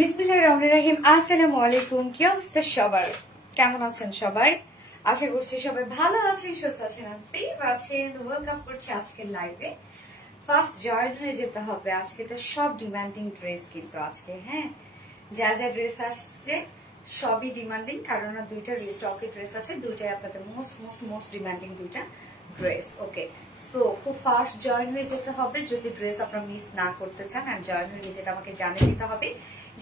বিসমিল্লাহিররহমানিররহিম। আসসালামু আলাইকুম। কি অবস্থা সবার? কেমন আছেন সবাই? আশা করছি সবাই ভালো আছেন, সুস্থ আছেন, সেফ আছেন। ওয়েলকাম করছি আজকের লাইভে। ফার্স্ট জয়েন হয়ে যেতে হবে। আজকে তো সব ডিমান্ডিং ড্রেস, কিন্তু আজকে হ্যাঁ যা যা ড্রেস আসছে সবই ডিমান্ডিং, কারণ দুইটা রিস্টকের ড্রেস আছে, দুইটাই আপনাদের মোস্ট ডিমান্ডিং দুইটা ড্রেস। ওকে, সো খুব ফাস্ট জয়েন হয়ে যেতে হবে যদি ড্রেস আপনারা মিস না করতে চান। আর জয়েন হয়ে যেটা আমাকে জানিয়ে দিতে হবে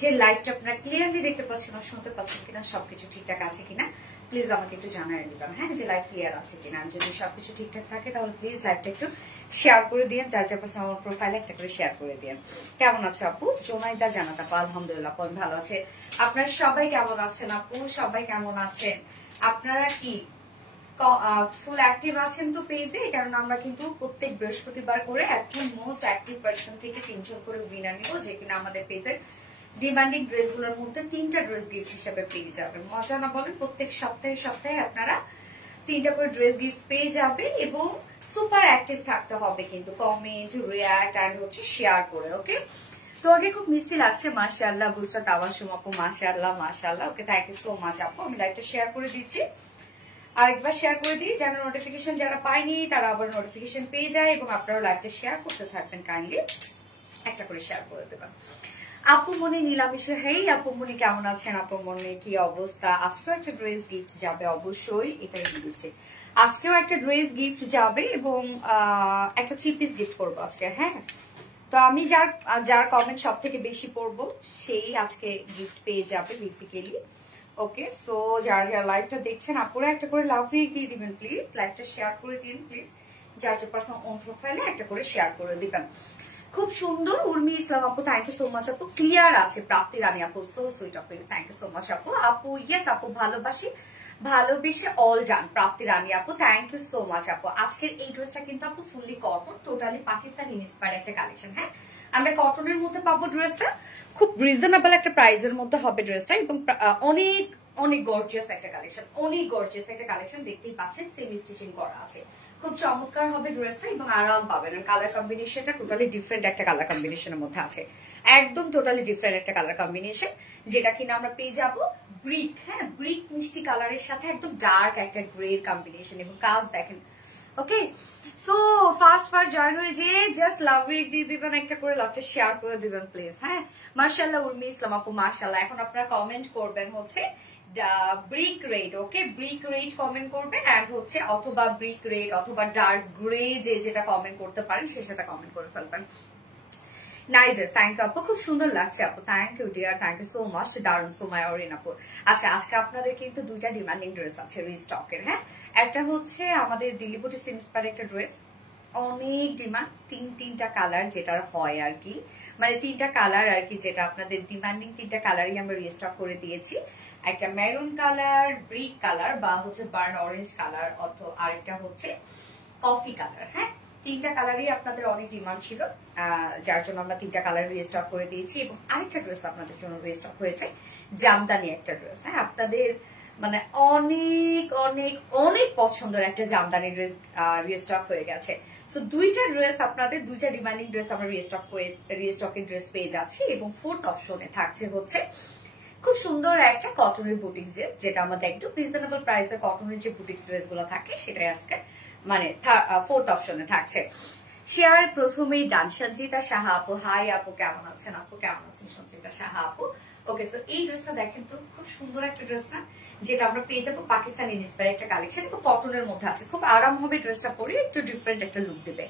যে লাইভটা আপনারা ক্লিয়ারলি দেখতে পাচ্ছেন না, শুনতে পাচ্ছেন কিনা, সবকিছু ঠিকঠাক আছে কিনা প্লিজ আমাকে একটু জানিয়ে দিবেন। হ্যাঁ, যে লাইভ ক্লিয়ার আছে কিনা। যদি সবকিছু ঠিকঠাক থাকে তাহলে প্লিজ লাইভটা একটু শেয়ার করে দিন, যার যার পাশে আমার প্রোফাইলে একটা করে শেয়ার করে দিন। কেমন আছে আপু? জোনাইদা জানাত আপু আলহামদুলিল্লাহ আপু ভালো আছে। আপনারা সবাই কেমন আছেন আপু? সবাই কেমন আছেন? আপনারা কি ফুল অ্যাক্টিভ আছেন তো পেজে? কারণ আমরা কিন্তু প্রত্যেক বৃহস্পতিবার করে একজন মোস্ট অ্যাক্টিভ পার্সন থেকে 3 জন করে উইনার নিব, যে কিনা আমাদের পেজের ডিমান্ডিং ড্রেসগুলোর মধ্যে 3টা ড্রেস গিফট হিসেবে পেয়ে যাবেন। মজা না বলেন? প্রত্যেক সপ্তাহে আপনারা 3টা করে ড্রেস গিফট পেয়ে যাবেন এবং সুপার অ্যাক্টিভ থাকতে হবে কিন্তু, কমেন্ট, রিঅ্যাক্ট এন্ড হচ্ছে শেয়ার করে। ওকে, তো আগে খুব মিষ্টি লাগছে মাশাআল্লাহ। বুসরা তাবাসসুম আপু মাশাআল্লাহ। ওকে, থ্যাংক ইউ সো মাচ আপু। আমি লাইভটা শেয়ার করে দিচ্ছি, আরেকবার শেয়ার করে দিই যেন নোটিফিকেশন যারা পায়নি তারা আবার নোটিফিকেশন পেয়ে যায়, এবং আপনারা লাইভটা শেয়ার করতে থাকবেন। কাইন্ডলি একটা করে শেয়ার করে দেবেন। আপু মনি নীলামিশ, হেই আপু মনি কেমন আছেন? আপু মনি কি অবস্থা? আজকেও একটা ড্রেস গিফট যাবে, অবশ্যই এটাই দিচ্ছি। আজকেও একটা ড্রেস গিফট যাবে এবং একটা 3 পিস গিফট করবো আজকে। হ্যাঁ, তো আমি যার কমেন্ট সব থেকে বেশি পড়বো সেই আজকে গিফট পেয়ে যাবে বেসিক্যালি। ওকে, সো যারা লাইভটা দেখছেন আপুরা একটা করে লাভ দিয়ে দিবেন প্লিজ, লাইভটা শেয়ার করে দিন প্লিজ, যার পার্সোনাল ওন প্রোফাইলে একটা করে শেয়ার করে দিবেন। খুব সুন্দর উর্মি ইসলাম আপু, থ্যাংক ইউ সো মাচ আপু। ক্লিয়ার আছে প্রাপ্তি রানী আপু, সো সুইট আপু, থ্যাংক ইউ সো মাচ আপু। আপু ইয়েস আপু, ভালোবেসে অল ডান। প্রাপ্তি রানী আপু, থ্যাংক ইউ সো মাচ আপু। আজকের এই ড্রেসটা কিন্তু আপু fully cotton, totally Pakistan inspired একটা কালেকশন। হ্যাঁ, আমরা কটনের মধ্যে পাবো ড্রেসটা, খুব রিজনেবল একটা প্রাইসের মধ্যে হবে ড্রেসটা, এবং অনেক গর্জিয়াস একটা কালেকশন, দেখতেই পাচ্ছেন সেমি স্টিচিং করা আছে। খুব চমৎকার হবে ড্রেসটা এবং আরাম পাবেন। কালার কম্বিনেশনটা টোটালি ডিফারেন্ট একটা কালার কম্বিনেশনের মধ্যে আছে, একদম টোটালি ডিফারেন্ট একটা কালার কম্বিনেশন, যেটা কিনা আমরা পেয়ে যাবো ব্রিক। হ্যাঁ, ব্রিক মিষ্টি কালারের সাথে একদম ডার্ক একটা গ্রে কম্বিনেশন, এবং কাজ দেখেন। ওকে, সো ফাস্ট জয়েন হয়ে যে জাস্ট লাভ রিক দিয়ে দিবেন, একটা করে লাভটা শেয়ার করে দিবেন প্লিজ। হ্যাঁ, মাশাআল্লাহ উর্মি ইসলাম আপু মাশাআল্লাহ। এখন আপনারা কমেন্ট করবেন হচ্ছে ব্রিক রেড। ওকে, ব্রিক রেড কমেন্ট করবেন, এন্ড হচ্ছে অথবা ব্রিক রেড অথবা ডার্ক গ্রে, যেটা কমেন্ট করতে পারেন সেটা কমেন্ট করে ফেলবেন। নাইস, থ্যাংক ইউ আপু, খুব সুন্দর লাগছে আপু, thank you dear, thank you so much. দারুন সোমায়া অরিন আপু। আচ্ছা, আজকে আপনাদের কিন্তু 2টা ডিমান্ডিং ড্রেস আছে রিস্টকের। হ্যাঁ, একটা হচ্ছে আমাদের দিল্লি বুটিক ইন্সপায়ার্ড একটা ড্রেস, অনেক ডিমান্ড, 3টা কালার যেটার হয় আর কি, মানে 3টা কালার আর কি, যেটা আপনাদের ডিমান্ডিং 3টা কালারই আমরা রিস্টক করে দিয়েছি। একটা মেরুন কালার, ব্রিক কালার বা হচ্ছে বার্ন অরেঞ্জ কালার, অথবা আরেকটা হচ্ছে কফি কালার। হ্যাঁ, 3টা কালারই আপনাদের অনেক ডিমান্ড ছিল, যার জন্য আমরা 3টা কালার রিস্টক করে দিয়েছি। এবং আরেকটা ড্রেস আপনাদের জন্য রিস্টক হয়েছে, জামদানি একটা ড্রেস। হ্যাঁ, আপনাদের মানে অনেক পছন্দের একটা জামদানি ড্রেস রিস্টক হয়ে গেছে। সো 2টা ড্রেস আপনাদের, 2টা ডিমান্ডিং ড্রেস আমরা রিস্টকের ড্রেস পেয়ে যাচ্ছি। এবং 4th অপশনে থাকছে হচ্ছে খুব সুন্দর একটা কটনের বুটিক্স, যেটা আমাদের একদম রিজনেবল প্রাইসে কটনের যে বুটিক্স ড্রেস গুলো থাকে সেটাই আজকে মানে 4th অপশনে থাকছে। শেয়ার প্রথমেই ডান সঞ্চিতা সাহা আপু, হাই আপু কেমন আছেন? আপু কেমন আছেন সঞ্চিতা সাহা আপু? ওকে, সো এই ড্রেসটা দেখেন তো, খুব সুন্দর একটা ড্রেস না, যেটা আমরা পেয়ে যাবো পাকিস্তানি ইন্সপায়ার্ড একটা কালেকশন, এবং কটনের মধ্যে আছে। খুব আরাম হবে ড্রেসটা পরে, একটু ডিফারেন্ট একটা লুক দেবে।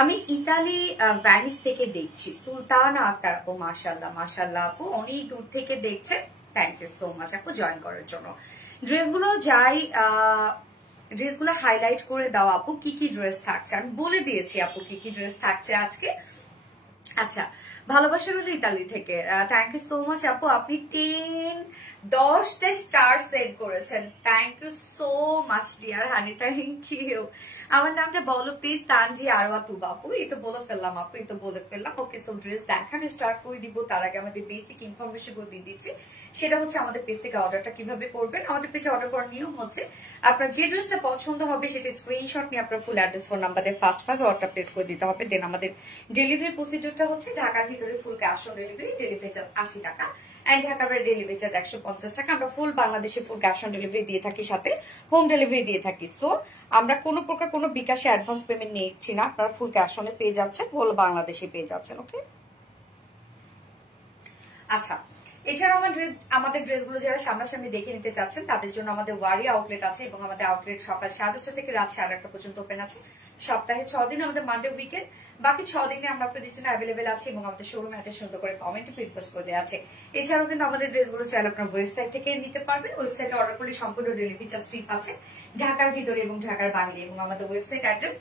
আমি ইতালি ভ্যানিস থেকে দেখছি, সুলতানা আক্তার আপু মাশাআল্লাহ আপু, অনেক দূর থেকে দেখছে, থ্যাংক ইউ সো মাচ আপু জয়েন করার জন্য। ড্রেসগুলো যাই ড্রেসগুলো হাইলাইট করে দাও আপু, কি কি ড্রেস থাকছে। আমি বলে দিয়েছি আপু কি কি ড্রেস থাকছে আজকে। আচ্ছা, ভালোবাসা রইল ইতালি থেকে, থ্যাংক ইউ সো মাচ আপু, আপনি 10টা স্টার সেন্ড করেছেন, thank you so much dear honey, thank you. আমার নামটা বলো প্লিজ, তানজি আরওয়া তুবা আপু, এই তো বলে ফেললাম আপু, এই তো বলে ফেললাম। ওকে, সো ড্রেস দেখানো স্টার্ট করে দিব, তার আগে আমাদের বেসিক ইনফরমেশন গুলো দিয়ে দিচ্ছি। সেটা হচ্ছে আমাদের পেজ থেকে অর্ডারটা কিভাবে করবেন। আমাদের পেজে অর্ডার করার নিয়ম হচ্ছে, আপনার যে ড্রেসটা পছন্দ হবে সেটা স্ক্রিনশট নিয়ে আপনার ফুল অ্যাড্রেস ফোন নাম্বার দিয়ে ফার্স্ট অর্ডার প্লেস করে দিতে হবে। দেন আমাদের ডেলিভারি প্রসিডিউরটা হচ্ছে ঢাকার ভিতরে ফুল cash on delivery, delivery charge 80 টাকা, এন্ড ঢাকার বাইরে ডেলিভারি চার্জ 150 টাকা। আমরা ফুল বাংলাদেশে ফুল ক্যাশ অন ডেলিভারি দিয়ে থাকি, সাথে হোম ডেলিভারি দিয়ে থাকি। সো আমরা কোনো প্রকার কোনো বিকাশে অ্যাডভান্স পেমেন্ট নিচ্ছি না, আপনারা ফুল ক্যাশ অনে পেয়ে যাচ্ছেন, হোল বাংলাদেশে পেয়ে যাচ্ছেন। ওকে, আচ্ছা, এছাড়াও আমাদের ড্রেসগুলো যারা সামনাসামনি দেখে নিতে চাচ্ছেন তাদের জন্য আমাদের ওয়ারি আউটলেট আছে, এবং আমাদের আউটলেট সকাল 7:30 থেকে রাত 11:30 পর্যন্ত ওপেন আছে। সপ্তাহে 6 দিন, আমাদের মানডে উইকেন্ড, বাকি 6 দিনে আমরা আপনাদের জন্য অ্যাভেলেবেল আছে, এবং আমাদের শোরুমে একটা সুন্দর করে কমেন্ট প্রিন্ট করে দেওয়া আছে। এছাড়াও কিন্তু আমাদের ড্রেসগুলো চাইলে আপনার ওয়েবসাইট থেকে নিতে পারবেন, ওয়েবসাইটে অর্ডার করলে সম্পূর্ণ ডেলিভারি চার্জ ফ্রি পাচ্ছে ঢাকার ভিতরে এবং ঢাকার বাইরে, এবং আমাদের ওয়েবসাইট অ্যাড্রেস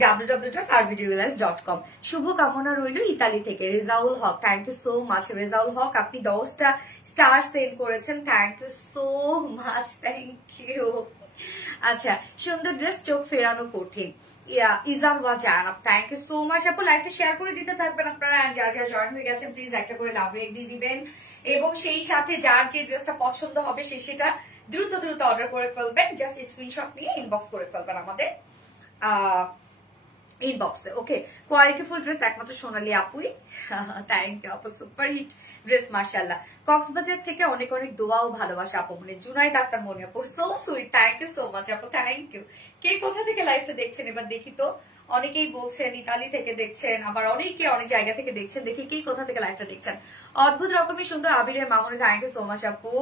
www.rvdrealize.com। শুভ কামনা রইল ইতালি থেকে Rezaul Haque, thank you so much Rezaul Haque, আপনি 10টা স্টার সেন্ড করেছেন, thank you so much, thank you. আচ্ছা, সুন্দর ড্রেস, চোখ ফেরানো কঠিন, Izan Wazan, thank you so much আপু। লাইভটা শেয়ার করে দিতে থাকবেন আপনারা, যারা যারা জয়েন হয়ে গেছেন প্লিজ একটা করে লাভ রেক দিয়ে দিবেন, এবং সেই সাথে যার যে ড্রেসটা পছন্দ হবে সেটা দ্রুত দ্রুত অর্ডার করে ফেলবেন, জাস্ট স্ক্রিনশট নিয়ে ইনবক্স করে ফেলবেন আমাদের ইনবক্সে। ওকে, কোয়ালিটিফুল ড্রেস একমাত্র সোনালী আপুই, থ্যাংক ইউ আপু, সুপার হিট ড্রেস মাশাআল্লাহ। কক্সবাজার থেকে অনেক অনেক দোয়া ও ভালোবাসা আপু, মানে জুনাইদ আক্তার মনি আপু, so sweet, thank you so much আপু, থ্যাংক ইউ। কে কোথা থেকে লাইভটা দেখছেন এবার দেখি তো, অনেকেই বলছেন ইতালি থেকে দেখছেন, আবার অনেকে অনেক জায়গা থেকে দেখছেন, দেখি কে কোথা থেকে লাইভটা দেখছেন। অদ্ভুত রকমের সুন্দর আবিরের মামুনি, থ্যাংক ইউ সো মাচ আপু।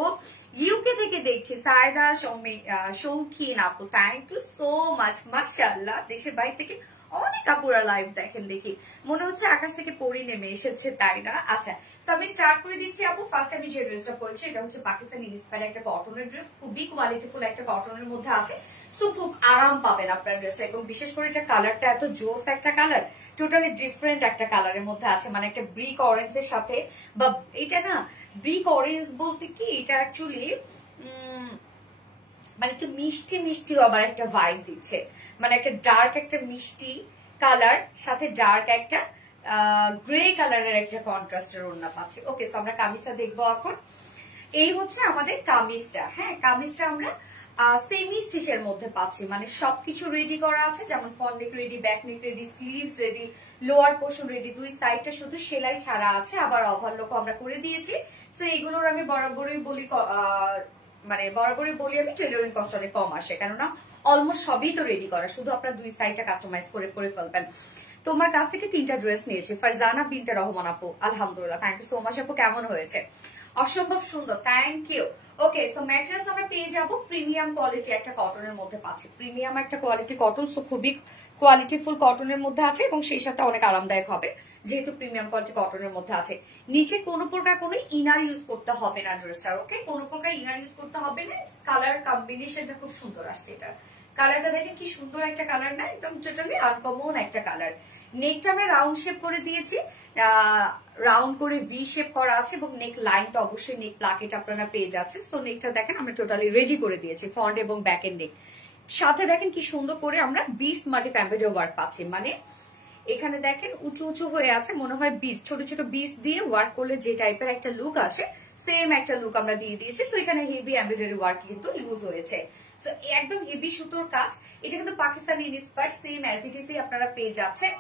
ইউকে থেকে দেখছি সায়দা শৌখিন আপু, থ্যাংক ইউ সো মাচ, মাশাআল্লাহ। দেশের বাইরে থেকে অনেক আপুরা লাইভ দেখেন, দেখি মনে হচ্ছে আকাশ থেকে পরি নেমে এসেছে, তাই না? আচ্ছা, তো আমি স্টার্ট করে দিচ্ছি আপু। ফার্স্ট আমি যে ড্রেসটা পরেছি এটা হচ্ছে পাকিস্তানি ইন্সপায়ার্ড একটা কটনের ড্রেস, খুবই কোয়ালিটিফুল একটা কটনের মধ্যে আছে। সো খুব আরাম পাবেন আপনার ড্রেসটা, এবং বিশেষ করে এটা কালারটা এত জোস একটা কালার, টোটালি ডিফারেন্ট একটা কালারের মধ্যে আছে, মানে একটা ব্রিক অরেঞ্জের সাথে, বা এটা না ব্রিক অরেঞ্জ বলতে কি, এটা অ্যাকচুয়ালি মানে একটু মিষ্টি মিষ্টি আবার একটা ভাইব দিচ্ছে, মানে একটা ডার্ক একটা মিষ্টি কালার সাথে ডার্ক একটা গ্রে কালারের একটা কন্ট্রাস্টের ওড়না পাচ্ছি। ওকে, সো আমরা কামিজটা দেখবো এখন। এই হচ্ছে আমাদের কামিজটা, হ্যাঁ কামিজটা আমরা সেমি স্টিচের মধ্যে পাচ্ছি, মানে সবকিছু রেডি করা আছে, যেমন ফ্রন্ট নেক ready, back neck ready, sleeves ready, lower portion ready, দুই সাইডটা শুধু সেলাই ছাড়া আছে, আবার ওভারলক আমরা করে দিয়েছি। তো এইগুলোর আমি বরাবরই বলি, মানে বরাবরই বলি আমি টেইলরিং কস্ট অনেক কম আসে, কেননা অলমোস্ট সবই তো রেডি করা, শুধু আপনার দুই সাইডটা কাস্টমাইজ করে করে ফেলবেন। তোমার কাছ থেকে 3টা ড্রেস নিয়েছি, ফারজানা বিনতে রহমান আপু, আলহামদুলিল্লাহ, থ্যাংক ইউ সো মাচ আপু। কেমন হয়েছে? অসম্ভব সুন্দর, thank you. Okay, so materials আমরা পেয়ে যাবো প্রিমিয়াম কোয়ালিটি একটা কটনের মধ্যে পাচ্ছি, প্রিমিয়াম একটা কোয়ালিটি কটন, সো খুবই কোয়ালিটিফুল কটনের মধ্যে আছে, এবং সেই সাথে অনেক আরামদায়ক হবে যেহেতু প্রিমিয়াম কোয়ালিটি কটনের মধ্যে আছে। নিচে কোনো প্রকার কোনো ইনার ইউজ করতে হবে না ড্রেসটার, ওকে কোনো প্রকার ইনার ইউজ করতে হবে না। কালার কম্বিনেশনটা খুব সুন্দর আসছে, এটা কালারটা দেখেন কি সুন্দর একটা কালার, না একদম টোটালি আনকমন একটা কালার। নেকটা আমরা রাউন্ড শেপ করে দিয়েছি, রাউন্ড করে ভি শেপ করা আছে, এবং নেক লাইন তো অবশ্যই নেক প্লাকেট আপনারা পেয়ে যাচ্ছেন। তো নেকটা দেখেন আমরা টোটালি রেডি করে দিয়েছি, ফ্রন্ট এবং ব্যাক এন্ড নেক। সাথে দেখেন কি সুন্দর করে আমরা 20 মাল্টি এমব্রয়ডারি ওয়ার্ক পাচ্ছি, মানে এখানে দেখেন উঁচু উঁচু হয়ে আছে, মনে হয় বিট, ছোট ছোট বিট দিয়ে ওয়ার্ক করলে যে টাইপের একটা লুক আসে সেম একটা লুক আমরা দিয়ে দিয়েছি। তো এখানে হেভি এমব্রয়ডারি ওয়ার্ক কিন্তু ইউজ হয়েছে, তো একদম হেভি সুতোর কাজ। এটা কিন্তু Pakistani inspired, same as it is আপনারা পেয়ে যাচ্ছেন।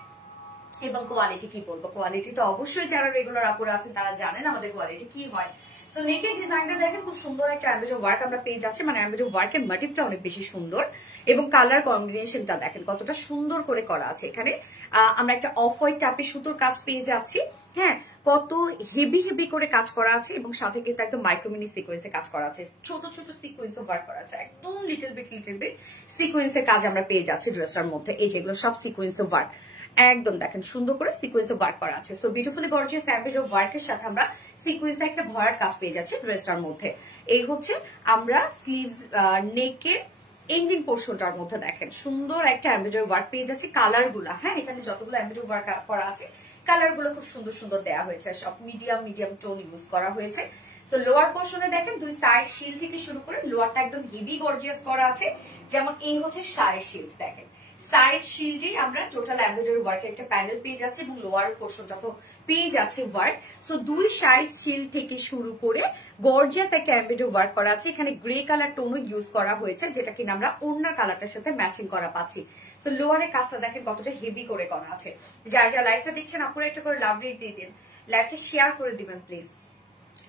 এবং কোয়ালিটি কি বলবো, কোয়ালিটি তো অবশ্যই যারা রেগুলার আপুরা আছেন তারা জানেন আমাদের কোয়ালিটি কি হয়। তো নেকের ডিজাইনটা দেখেন খুব সুন্দর একটা এমব্রয়ডারি ওয়ার্ক আমরা পেয়ে যাচ্ছি, মানে এমব্রয়ডারি ওয়ার্কের মোটিভটা অনেক বেশি সুন্দর, এবং কালার কম্বিনেশনটা দেখেন কতটা সুন্দর করে করা আছে। এখানে আমরা একটা অফ হোয়াইট টাইপের সুতোর কাজ পেয়ে যাচ্ছি, হ্যাঁ কত হেভি হেভি করে কাজ করা আছে, এবং সাথে কিন্তু একদম মাইক্রোমিনি সিকোয়েন্সে কাজ করা আছে, ছোট ছোট সিকোয়েন্সে ওয়ার্ক করা আছে, একদম লিটল বিট সিকোয়েন্সের কাজ আমরা পেয়ে যাচ্ছি ড্রেসটার মধ্যে। এই যেগুলো সব সিকোয়েন্সে ওয়ার্ক, একদম দেখেন সুন্দর করে সিকোয়েন্সে ওয়ার্ক করা আছে। সো বিউটিফুলি গর্জিয়াস এমব্রয়ডারি ওয়ার্কের সাথে আমরা সিকোয়েন্সে একটা ভরাট কাজ পেয়ে যাচ্ছি ড্রেসটার মধ্যে। এই হচ্ছে আমরা স্লিভস নেকের এন্ডিং পোর্শনটার মধ্যে দেখেন সুন্দর একটা এমব্রয়ডারি ওয়ার্ক পেয়ে যাচ্ছে। কালার গুলা, হ্যাঁ এখানে যতগুলো এমব্রয়ডারি ওয়ার্ক করা আছে কালার গুলো খুব সুন্দর সুন্দর দেওয়া হয়েছে, সব মিডিয়াম টোন ইউজ করা হয়েছে। তো লোয়ার পোর্শনে দেখেন দুই সাইড শিল থেকে শুরু করে লোয়ারটা একদম হেভি গর্জিয়াস করা আছে। যেমন এই হচ্ছে সাইড শিল্ড, দেখেন সাইড শিল্ডে আমরা টোটাল এমব্রয়ডারি ওয়ার্কের একটা প্যানেল পেয়ে যাচ্ছে এবং লোয়ার পোর্শনটা তো পেয়ে যাচ্ছে ওয়ার্ক। সো দুই সাইড শিল্ড থেকে শুরু করে গর্জিয়াস একটা এমব্রয়ডারি ওয়ার্ক করা আছে। এখানে গ্রে কালার টোনও ইউজ করা হয়েছে, যেটা কিনা আমরা ওড়নার কালারটার সাথে ম্যাচিং করা পাচ্ছি। তো লোয়ারের কাজটা দেখেন কতটা হেভি করে করা আছে। যারা যারা লাইভটা দেখছেন আপনারা একটা করে লাভ রেট দিয়ে দিন, লাইভটা শেয়ার করে দিবেন প্লিজ।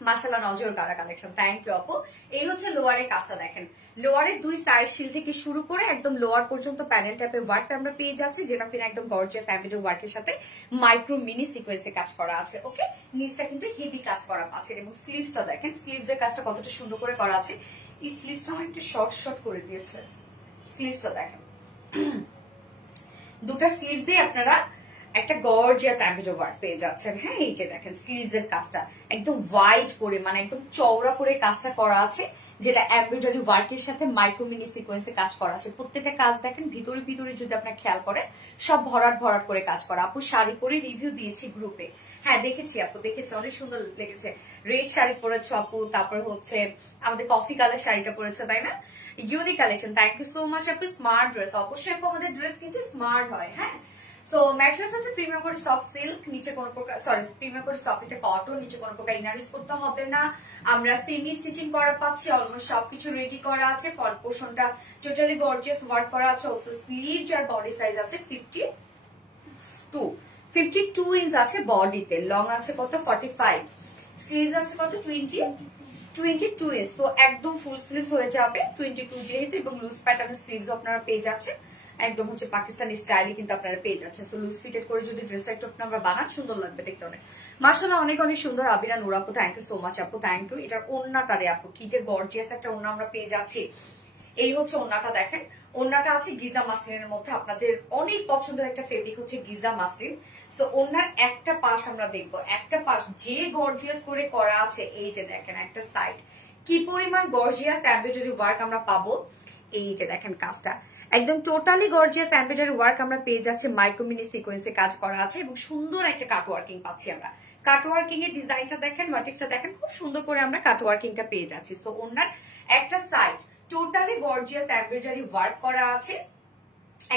মাশাআল্লাহ নজর কারা কালেকশন, থ্যাংক ইউ আপু। এই হচ্ছে লোয়ারের কাজটা দেখেন, লোয়ারের দুই সাইড শিল থেকে শুরু করে একদম লোয়ার পর্যন্ত প্যানেল টাইপের ওয়ার্ক আমরা পেয়ে যাচ্ছি, যেটা কিনা একদম গর্জিয়াস এমব্রয়ডারি ওয়ার্কের সাথে মাইক্রো মিনি সিকোয়েন্সে কাজ করা আছে। ওকে, নিচটা কিন্তু হেভি কাজ করা পাচ্ছে এবং স্লিভসটা দেখেন, স্লিভস এর কাজটা কতটা সুন্দর করে করা আছে। এই স্লিভসটা আমার একটু শর্ট করে দিয়েছে, স্লিভসটা দেখেন দুটা স্লিভস দিয়ে আপনারা একটা গর্জিয়াস এমব্রয়ডারি ওয়ার্ক পেয়ে যাচ্ছেন। হ্যাঁ এই যে দেখেন স্লিভস এর কাজটা একদম হোয়াইট করে মানে একদম চওড়া করে কাজটা করা আছে, যেটা এমব্রয়ডারি ওয়ার্কের সাথে মাইক্রো মিনি সিকোয়েন্সে কাজ করা আছে। প্রত্যেকটা কাজ দেখেন ভিতরে ভিতরে যদি আপনারা খেয়াল করেন সব ভরাট করে কাজ করা। আপু শাড়ি পরে রিভিউ দিয়েছি গ্রুপে, হ্যাঁ দেখেছি আপু, দেখেছি অনেক সুন্দর লেগেছে। রেড শাড়ি পরেছো আপু, তারপর হচ্ছে আমাদের কফি কালার শাড়িটা পরেছে, তাই না? Unique collection, thank you so much আপু। স্মার্ট ড্রেস, অবশ্যই আপু আমাদের ড্রেস কিন্তু স্মার্ট হয়। হ্যাঁ সো ম্যাট্রেস আছে প্রিমিয়াম কোট সফট সিল্ক, নিচে কোনো প্রকার প্রিমিয়াম কোট সফট এটা কটন, নিচে কোনো প্রকার ইনার ইউজ করতে হবে না। আমরা সেমি স্টিচিং করা পাচ্ছি, অলমোস্ট সবকিছু রেডি করা আছে। ফ্রন্ট পোর্শনটা টোটালি গর্জিয়াস ওয়ার্ক করা আছে। অলসো স্লিভস আর বডি সাইজ আছে 52 ইঞ্চ আছে বডিতে, লং আছে কত 45, স্লিভস আছে কত 22 ইঞ্চ। তো একদম ফুল স্লিভস হয়ে যাবে 22 যেহেতু, এবং লুজ প্যাটার্নের স্লিভস আপনারা পেয়ে যাচ্ছেন। একদম হচ্ছে পাকিস্তানি স্টাইলে কিন্তু আপনারা পেয়ে যাচ্ছেন। তো লুজ ফিটেড করে যদি ড্রেসটা একটু আপনারা বানান সুন্দর লাগবে দেখতে অনেক। মাশাআল্লাহ অনেক সুন্দর। আবিরা নূর আপু থ্যাংক ইউ সো মাচ আপু, থ্যাংক ইউ। এটার ওড়নাটারে আপু কি যে গর্জিয়াস একটা ওড়না আমরা পেয়ে যাচ্ছি। এই হচ্ছে ওড়নাটা দেখেন, ওড়নাটা আছে গিজা মাসলিনের মধ্যে। আপনাদের অনেক পছন্দের একটা ফেব্রিক হচ্ছে গিজা মাসলিন। তো ওড়নার একটা পাশ আমরা দেখবো, একটা পাশ যে গর্জিয়াস করে করা আছে। এই যে দেখেন একটা সাইড কি পরিমাণ গর্জিয়াস এমব্রয়ডারি ওয়ার্ক আমরা পাবো। এই যে দেখেন কাজটা একদম টোটালি গর্জিয়াস এমব্রয়ডারি ওয়ার্ক আমরা পেয়ে যাচ্ছি, মাইক্রো মিনি সিকোয়েন্সে কাজ করা আছে এবং সুন্দর একটা কাট ওয়ার্কিং পাচ্ছি আমরা। কাট ওয়ার্কিং এর ডিজাইনটা দেখেন, মোটিভটা দেখেন, খুব সুন্দর করে আমরা কাট ওয়ার্কিংটা পেয়ে যাচ্ছি। তো ওনার একটা side totally gorgeous embroidery work করা আছে,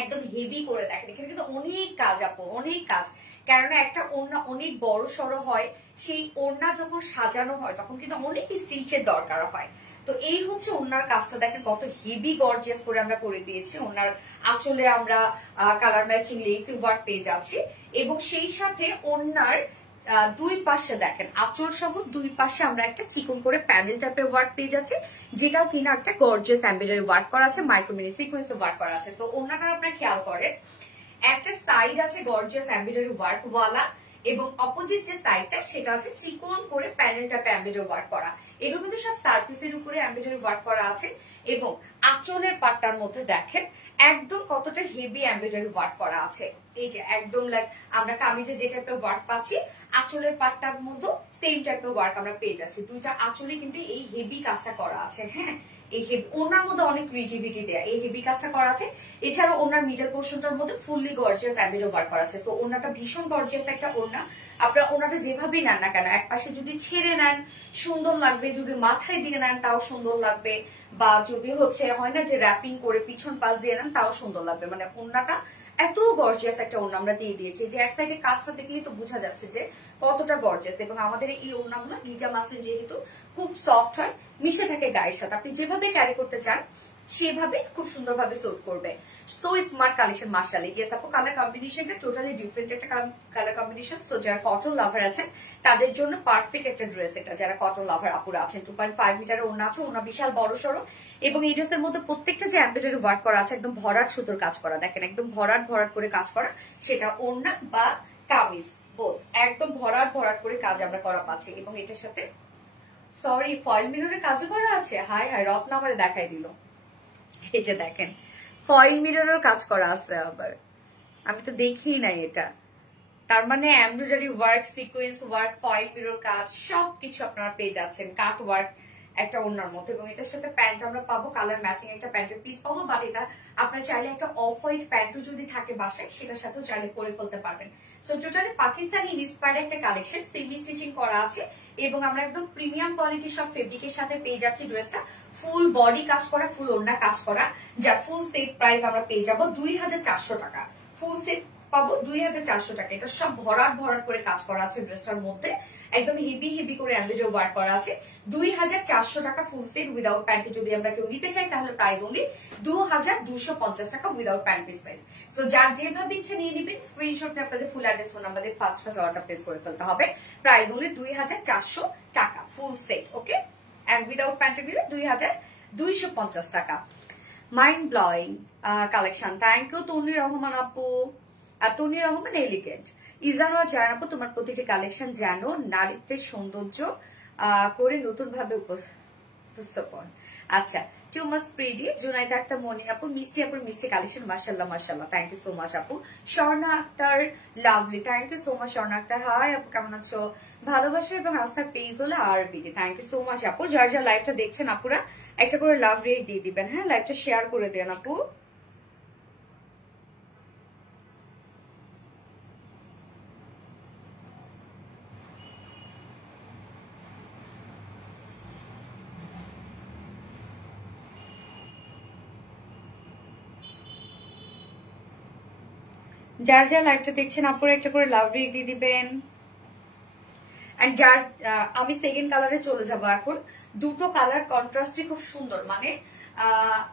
একদম হেভি করে দেখেন। এখানে কিন্তু অনেক কাজ আপু, অনেক কাজ, কেননা একটা ওড়না অনেক বড় সড়ো হয়, সেই ওড়না যখন সাজানো হয় তখন কিন্তু অনেক স্টিচের দরকার হয়। তো এই হচ্ছে ওড়নার কাজটা দেখেন কত হেভি গর্জিয়াস করে আমরা করে দিয়েছি। ওড়নার আঁচলে আমরা কালার ম্যাচিং লেসি ওয়ার্ক পেয়ে যাচ্ছি এবং সেই সাথে ওড়নার দুই পাশে দেখেন আঁচল সহ দুই পাশে আমরা একটা চিকন করে প্যানেল টাইপের ওয়ার্ক পেয়ে যাচ্ছি, যেটাও কিনা একটা গর্জিয়াস এমব্রয়ডারি ওয়ার্ক করা আছে, মাইক্রো মিনি সিকোয়েন্সে ওয়ার্ক করা আছে। তো ওড়নাটা আপনারা খেয়াল করেন, একটা সাইড আছে গর্জিয়াস এমব্রয়ডারি ওয়ার্ক ওয়ালা এবং অপোজিট যে সাইডটা সেটা আছে চিকন করে প্যানেল টাইপে এমব্রয়ডারি ওয়ার্ক করা। এগুলো কিন্তু সব সার্ফেসের উপরে এমব্রয়ডারি ওয়ার্ক করা আছে এবং আঁচলের পাটটার মধ্যে দেখেন একদম কতটা হেভি এমব্রয়ডারি ওয়ার্ক করা আছে। এই যে একদম লাইক আমরা কামিজে যে টাইপের ওয়ার্ক পাচ্ছি, আঁচলের পাটটার মধ্যে সেম টাইপের ওয়ার্ক আমরা পেয়ে যাচ্ছি। দুইটা আঁচলে কিন্তু এই হেভি কাজটা করা আছে। হ্যাঁ এই ওনার মধ্যে অনেক ক্রিয়েটিভিটি দেয়া, এই হেভি কাজটা করা আছে। এছাড়াও ওনার মিডল পোর্শনটার মধ্যে ফুললি গর্জিয়াস এমব্রয়ডারি ওয়ার্ক করা আছে। তো ওনাটা ভীষণ গর্জিয়াস একটা ওড়না। আপনারা ওনাটা যেভাবেই নেন না কেন, এক পাশে যদি ছেড়ে নেন সুন্দর লাগবে, যদি মাথায় দিয়ে নেন তাও সুন্দর লাগবে, বা যদি হচ্ছে হয় না যে র্যাপিং করে পিছন পাশ দিয়ে নেন তাও সুন্দর লাগবে। মানে ওড়নাটা এত গর্জিয়াস একটা ওড়না আমরা দিয়ে দিয়েছি যে এক সাইডে কাজটা দেখলেই তো বোঝা যাচ্ছে যে কতটা গর্জিয়াস। এবং আমাদের এই ওড়নাগুলো গিজা মাসলিন যেহেতু খুব সফট হয়, মিশে থাকে গায়ের সাথে, আপনি যেভাবে ক্যারি করতে চান সেভাবে খুব সুন্দরভাবে স্যুট করবে। সো স্মার্ট কালেকশন মাশাআল্লাহ। ইয়েস আপু কালার কম্বিনেশনটা টোটালি ডিফারেন্ট একটা কালার কম্বিনেশন। সো যারা কটন লাভার আছেন তাদের জন্য পারফেক্ট একটা ড্রেস এটা, যারা কটন লাভার আপুরা আছেন। 2.5 মিটারের ওড়না আছে, ওড়না বিশাল বড় সড়ো এবং এই ড্রেসের মধ্যে প্রত্যেকটা যে এমব্রয়ডারি ওয়ার্ক করা আছে একদম ভরাট সুতোর কাজ করা, দেখেন একদম ভরাট করে কাজ করা, সেটা ওড়না বা কামিজ বোথ একদম ভরাট করে কাজ আমরা করা পাচ্ছি। এবং এটার সাথে সরি ফয়েল মিররের কাজও করা আছে। হাই হাই রত্ন আমারে দেখাই দিল, এই যে দেখেন ফয়েল মিররের কাজ করা আছে আবার, আমি তো দেখি নাই এটা। তার মানে embroidery work, sequence work, foil mirror কাজ সবকিছু আপনারা পেয়ে যাচ্ছেন। কাট ওয়ার্ক একটা ওড়নার মধ্যে, এবং এটার সাথে প্যান্ট আমরা পাবো, কালার ম্যাচিং একটা প্যান্টের পিস পাবো। বাট এটা আপনার চাইলে একটা অফ হোয়াইট প্যান্টও যদি থাকে বাসায়, সেটার সাথেও চাইলে পরে ফেলতে পারবেন। সো টোটালি পাকিস্তানি ইন্সপায়ার্ড একটা কালেকশন, সেমি স্টিচিং করা আছে, এবং আমরা একদম প্রিমিয়াম কোয়ালিটির সব ফেব্রিকের সাথে পেয়ে যাচ্ছি ড্রেসটা। ফুল বডি কাজ করা, ফুল ওড়না কাজ করা, যা ফুল সেট প্রাইস আমরা পেয়ে যাবো 2400 টাকা। ফুল সেট পাবো 2400 টাকা। এটা সব ভরাট ভরাট করে কাজ করা আছে ড্রেসটার মধ্যে, একদম হেভি হেভি করে এমব্রয়ডারি ওয়ার্ক করা আছে। 2400 টাকা ফুল সেট উইদাউট প্যান্ট যদি আমরা কেউ নিতে চাই, তাহলে প্রাইস অনলি 2250 টাকা without pant piece price. So যার যেভাবে ইচ্ছে নিয়ে নেবেন, স্ক্রিনশট নিয়ে আপনাদের ফুল অ্যাড্রেস ফোন নাম্বার দিয়ে ফার্স্ট অর্ডার প্লেস করে ফেলতে হবে। প্রাইস অনলি 2400 টাকা full set, okay. And without pant নিলে 2250 টাকা। Mind blowing collection. Thank you Tonni Rahman আপু, তন্নি রহমান এলিগেন্ট। ইজারা জান আপু, তোমার প্রতিটি কালেকশন যেন নারীত্বের সৌন্দর্য করে নতুন ভাবে উপস্থাপন। আচ্ছা, too much pretty. Junaid Akter Moni আপু, মিষ্টি আপুর মিষ্টি কালেকশন, মাশাআল্লাহ মাশাআল্লাহ, থ্যাংক ইউ সো মাচ আপু। Swarna Akter Lovely, thank you so much Swarna Akter. Hi আপু, কেমন আছো? ভালোবাসা এবং আস্থার পেজ হলো RBD, thank you so much আপু। যার যার লাইভটা দেখছেন আপুরা একটা করে লাভ রেট দিয়ে দিবেন, হ্যাঁ, লাইভটা শেয়ার করে দেন আপু। যার যার লাইভটা দেখছেন আপুরা একটা করে লাভ রেট দিয়ে দিবেন। এন্ড যার আমি সেকেন্ড কালারে চলে যাব এখন। দুটো কালার কন্ট্রাস্টই খুব সুন্দর, মানে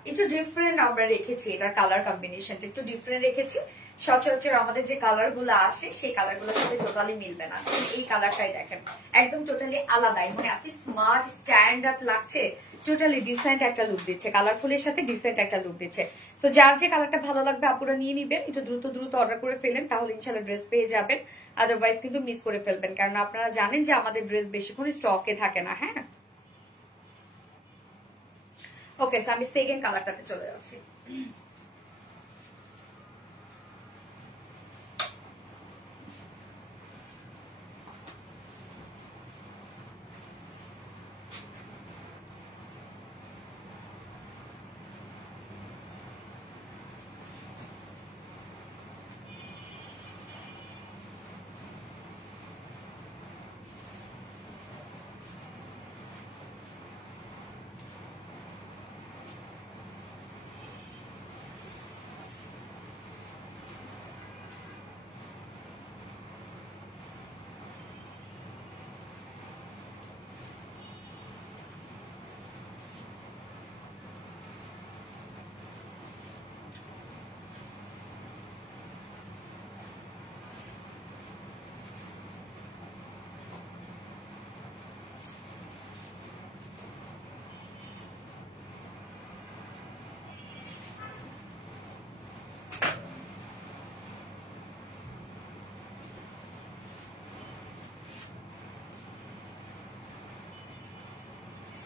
একটু ডিফারেন্ট আমরা রেখেছি, এটার কালার কম্বিনেশনটা একটু ডিফারেন্ট রেখেছি। সচরাচর আমাদের যে কালার গুলো আসে সেই কালার গুলোর সাথে টোটালি মিলবে না। এই কালারটাই দেখেন, একদম টোটালি আলাদাই, মানে এত স্মার্ট স্ট্যান্ডার্ড লাগছে, টোটালি ডিসেন্ট একটা লুক দিচ্ছে, কালারফুলের সাথে ডিসেন্ট একটা লুক দিচ্ছে। তো যার যে কালারটা ভালো লাগবে আপুরা নিয়ে নিবেন, একটু দ্রুত দ্রুত অর্ডার করে ফেলেন, তাহলে ইনশাল্লাহ ড্রেস পেয়ে যাবেন। আদারওয়াইজ কিন্তু মিস করে ফেলবেন, কারণ আপনারা জানেন যে আমাদের ড্রেস বেশিক্ষণ স্টকে থাকে না। হ্যাঁ, ওকে, আমি সেকেন্ড কালারটাতে চলে যাচ্ছি।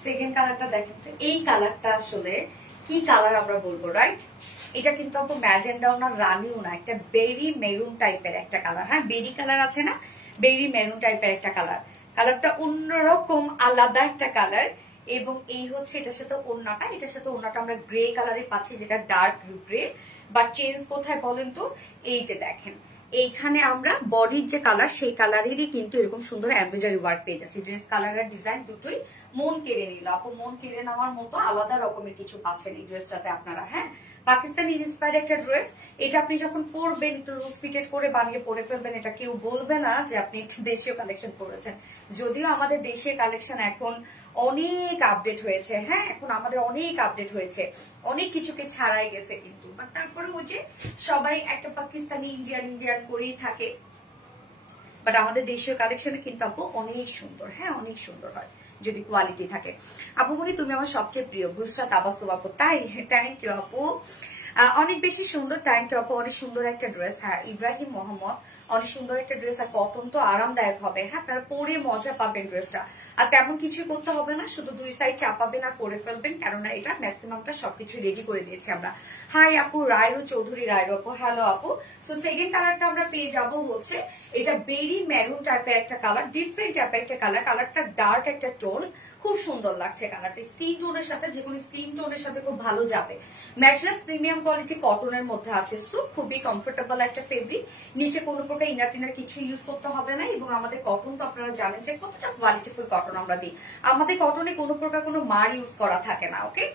সেকেন্ড কালারটা দেখেন তো, এই কালারটা আসলে কি কালার আমরা বলবো, রাইট? এটা কিন্তু আপু ম্যাজেন্ডাও না, রানিও না, একটা বেরি মেরুন টাইপের একটা কালার। হ্যাঁ, বেরি কালার আছে না, বেরি মেরুন টাইপের একটা কালার। কালারটা অন্যরকম আলাদা একটা কালার, এবং এই হচ্ছে এটার সাথে ওড়নাটা। এটার সাথে ওড়নাটা আমরা গ্রে কালারে পাচ্ছি, যেটা ডার্ক গ্রে। বাট চেঞ্জ কোথায় বলেন তো, এই যে দেখেন এইখানে আমরা বডির যে কালার সেই কালারেরই কিন্তু এরকম সুন্দর এমব্রয়ডারি ওয়ার্ক পেয়ে যাচ্ছি। ড্রেস কালার আর ডিজাইন দুটোই মন কেড়ে নিল আপু, মন কেড়ে নেওয়ার মতো আলাদা রকমের কিছু পাচ্ছেন এই ড্রেসটাতে আপনারা। হ্যাঁ, পাকিস্তানি ইন্সপায়ার্ড একটা ড্রেস। এটা আপনি যখন পরবেন একটু লুজ ফিটেড করে বানিয়ে পরে ফেলবেন, এটা কেউ বলবে না যে আপনি একটি দেশীয় কালেকশন পরেছেন। যদিও আমাদের দেশীয় কালেকশন এখন অনেক আপডেট হয়েছে, হ্যাঁ, এখন আমাদের অনেক আপডেট হয়েছে, অনেক কিছুকে ছাড়াই গেছে কিন্তু। বাট তারপরে ওই যে সবাই একটা পাকিস্তানি ইন্ডিয়ান ইন্ডিয়ান করেই থাকে, বাট আমাদের দেশীয় কালেকশনে কিন্তু আপু অনেক সুন্দর, হ্যাঁ, অনেক সুন্দর হয় যদি কোয়ালিটি থাকে। আপু বলি তুমি আমার সবচেয়ে প্রিয়, বুসরা তাবাসসুম আপু। তাই, থ্যাংক ইউ আপু, অনেক বেশি সুন্দর, থ্যাংক ইউ আপু, অনেক সুন্দর একটা ড্রেস। হ্যাঁ, ইব্রাহিম মোহাম্মদ, অনেক সুন্দর একটা ড্রেস, আর কটন তো আরামদায়ক হবে। হ্যাঁ, আপনারা পরে মজা পাবেন ড্রেসটা। আর তেমন কিছুই করতে হবে না, শুধু দুই সাইড চাপাবেন আর পরে ফেলবেন, কেননা এটা ম্যাক্সিমামটা সবকিছু রেডি করে দিয়েছি আমরা। হাই আপু, রায়রু চৌধুরী রায়রু আপু, হ্যালো আপু। সো সেকেন্ড কালারটা আমরা পেয়ে যাবো হচ্ছে এটা বেরি মেরুন টাইপের একটা কালার, ডিফারেন্ট টাইপের একটা কালার। কালারটা ডার্ক একটা টোন, খুব সুন্দর লাগছে কালারটা। স্কিন টোনের সাথে, যে কোনো স্কিন টোনের সাথে খুব ভালো যাবে। ম্যাট্রেস প্রিমিয়াম কোয়ালিটি কটনের মধ্যে আছে, সো খুবই কমফোর্টেবল একটা ফেব্রিক। নিচে কোনো প্রকার ইনার টিনার কিছু ইউজ করতে হবে না। এবং আমাদের কটন তো আপনারা জানেন যে কতটা কোয়ালিটিফুল কটন আমরা দিই। আমাদের কটনে কোনো প্রকার কোনো মার ইউজ করা থাকে না। ওকে,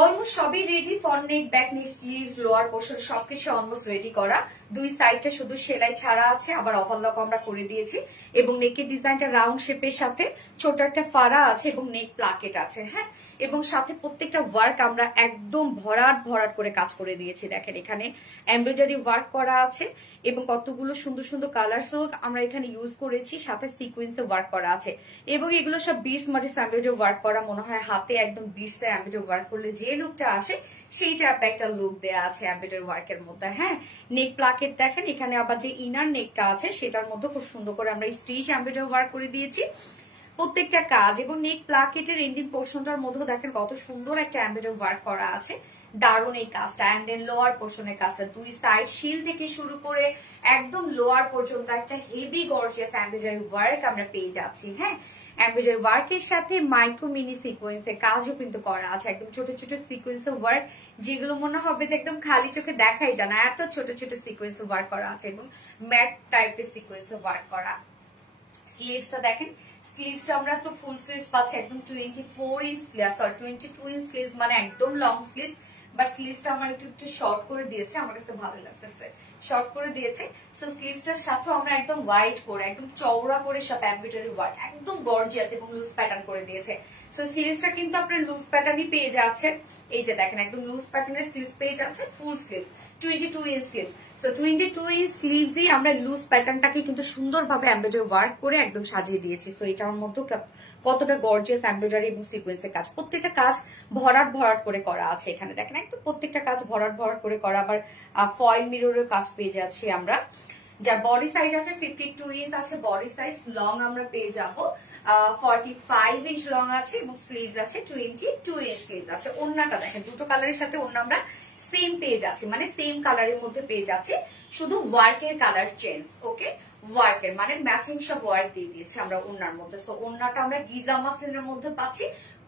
অলমোস্ট সবই রেডি। ফ্রন্ট নেক, back neck, sleeves, lower portion সবকিছু অলমোস্ট রেডি করা। দুই সাইডটা শুধু সেলাই ছাড়া আছে, আবার ওভারলক আমরা করে দিয়েছি। এবং নেকের ডিজাইনটা রাউন্ড শেপের সাথে ছোট একটা ফাড়া আছে এবং নেক প্লাকেট আছে। হ্যাঁ, এবং সাথে প্রত্যেকটা ওয়ার্ক আমরা একদম ভরাট ভরাট করে কাজ করে দিয়েছি। দেখেন এখানে এমব্রয়ডারি ওয়ার্ক করা আছে এবং কতগুলো সুন্দর সুন্দর কালারসও আমরা এখানে ইউজ করেছি, সাথে সিকোয়েন্সে ওয়ার্ক করা আছে। এবং এগুলো সব বিটস মাটিস এমব্রয়ডারি ওয়ার্ক করা, মনে হয় হাতে একদম বিটস এর এমব্রয়ডারি ওয়ার্ক করলে যে লুকটা আসে সেই টাইপ একটা লুক দেয়া আছে এমব্রয়ডারি ওয়ার্কের মধ্যে। হ্যাঁ, নেক প্লাকেট দেখেন, এখানে আবার যে ইনার নেকটা আছে সেটার মধ্যে খুব সুন্দর করে আমরা স্টিচ এমব্রয়ডারি ওয়ার্ক করে দিয়েছি প্রত্যেকটা কাজ। এবং নেক প্লাকেটের এন্ডিং পোর্শনটার মধ্যেও দেখেন কত সুন্দর একটা এমব্রয়ডারি ওয়ার্ক করা আছে, দারুণ এই কাজটা। অ্যান্ড দেন লোয়ার পোর্শনের কাজটা, দুই সাইড শিল থেকে শুরু করে একদম লোয়ার পর্যন্ত একটা হেভি গর্জিয়াস এমব্রয়ডারি ওয়ার্ক আমরা পেয়ে যাচ্ছি। হ্যাঁ, এমব্রয়ডারি ওয়ার্কের সাথে মাইক্রো মিনি সিকোয়েন্সের কাজও কিন্তু করা আছে, একদম ছোট ছোট সিকোয়েন্সের ওয়ার্ক, যেগুলো মনে হবে যে একদম খালি চোখে দেখাই যায় না, এত ছোট ছোট সিকোয়েন্সের ওয়ার্ক করা আছে এবং ম্যাট টাইপের সিকোয়েন্সের ওয়ার্ক করা। স্লিভসটা দেখেন, স্লিভসটা আমরা তো ফুল স্লিভস পাচ্ছি একদম 24 ইঞ্চ, সরি 22 ইঞ্চ স্লিভস, মানে একদম লং স্লিভস। বাট স্লিভসটা আমার একটু শর্ট করে দিয়েছে, আমার কাছে ভালো লাগতেছে, শর্ট করে দিয়েছে। সো স্লিভসটার সাথে আমরা একদম হোয়াইট করে একদম চওড়া করে সব এমব্রয়ডারি ওয়ার্ক একদম গর্জিয়াস এবং লুজ প্যাটার্ন করে দিয়েছে। সো স্লিভসটা কিন্তু আপনার লুজ প্যাটার্নই পেয়ে যাচ্ছে। এই যে দেখেন একদম লুজ প্যাটার্নের স্লিভস পেয়ে যাচ্ছে, full sleeves 22 inch sleeves. So 22 inch স্লিভসই আমরা লুজ প্যাটার্নটাকে কিন্তু সুন্দরভাবে এমব্রয়ডারি ওয়ার্ক করে একদম সাজিয়ে দিয়েছি। সো এটার মধ্যে কতটা গর্জিয়াস এমব্রয়ডারি এবং সিকোয়েন্সের কাজ, প্রত্যেকটা কাজ ভরাট ভরাট করে করা আছে। এখানে দেখেন একদম প্রত্যেকটা কাজ ভরাট ভরাট করে করা। আবার ফয়েল মিররের কাজ পেয়ে যাচ্ছি আমরা। যার বডি সাইজ আছে 52 ইঞ্চ আছে বডি সাইজ, লং আমরা পেয়ে যাবো 45 ইঞ্চ লং আছে এবং স্লিভস আছে 22 ইঞ্চ স্লিভস আছে। ওড়নাটা দেখেন দুটো কালারের সাথে ওড়না আমরা সেম পেয়ে যাচ্ছি, মানে সেম কালারের মধ্যে পেয়ে যাচ্ছে, শুধু ওয়ার্কের কালার চেঞ্জ। ওকে, ওয়ার্কের মানে ম্যাচিং সব ওয়ার্ক দিয়ে দিয়েছি আমরা ওড়নার মধ্যে। সো ওড়নাটা আমরা গিজা মাসলিনের মধ্যে পাচ্ছি,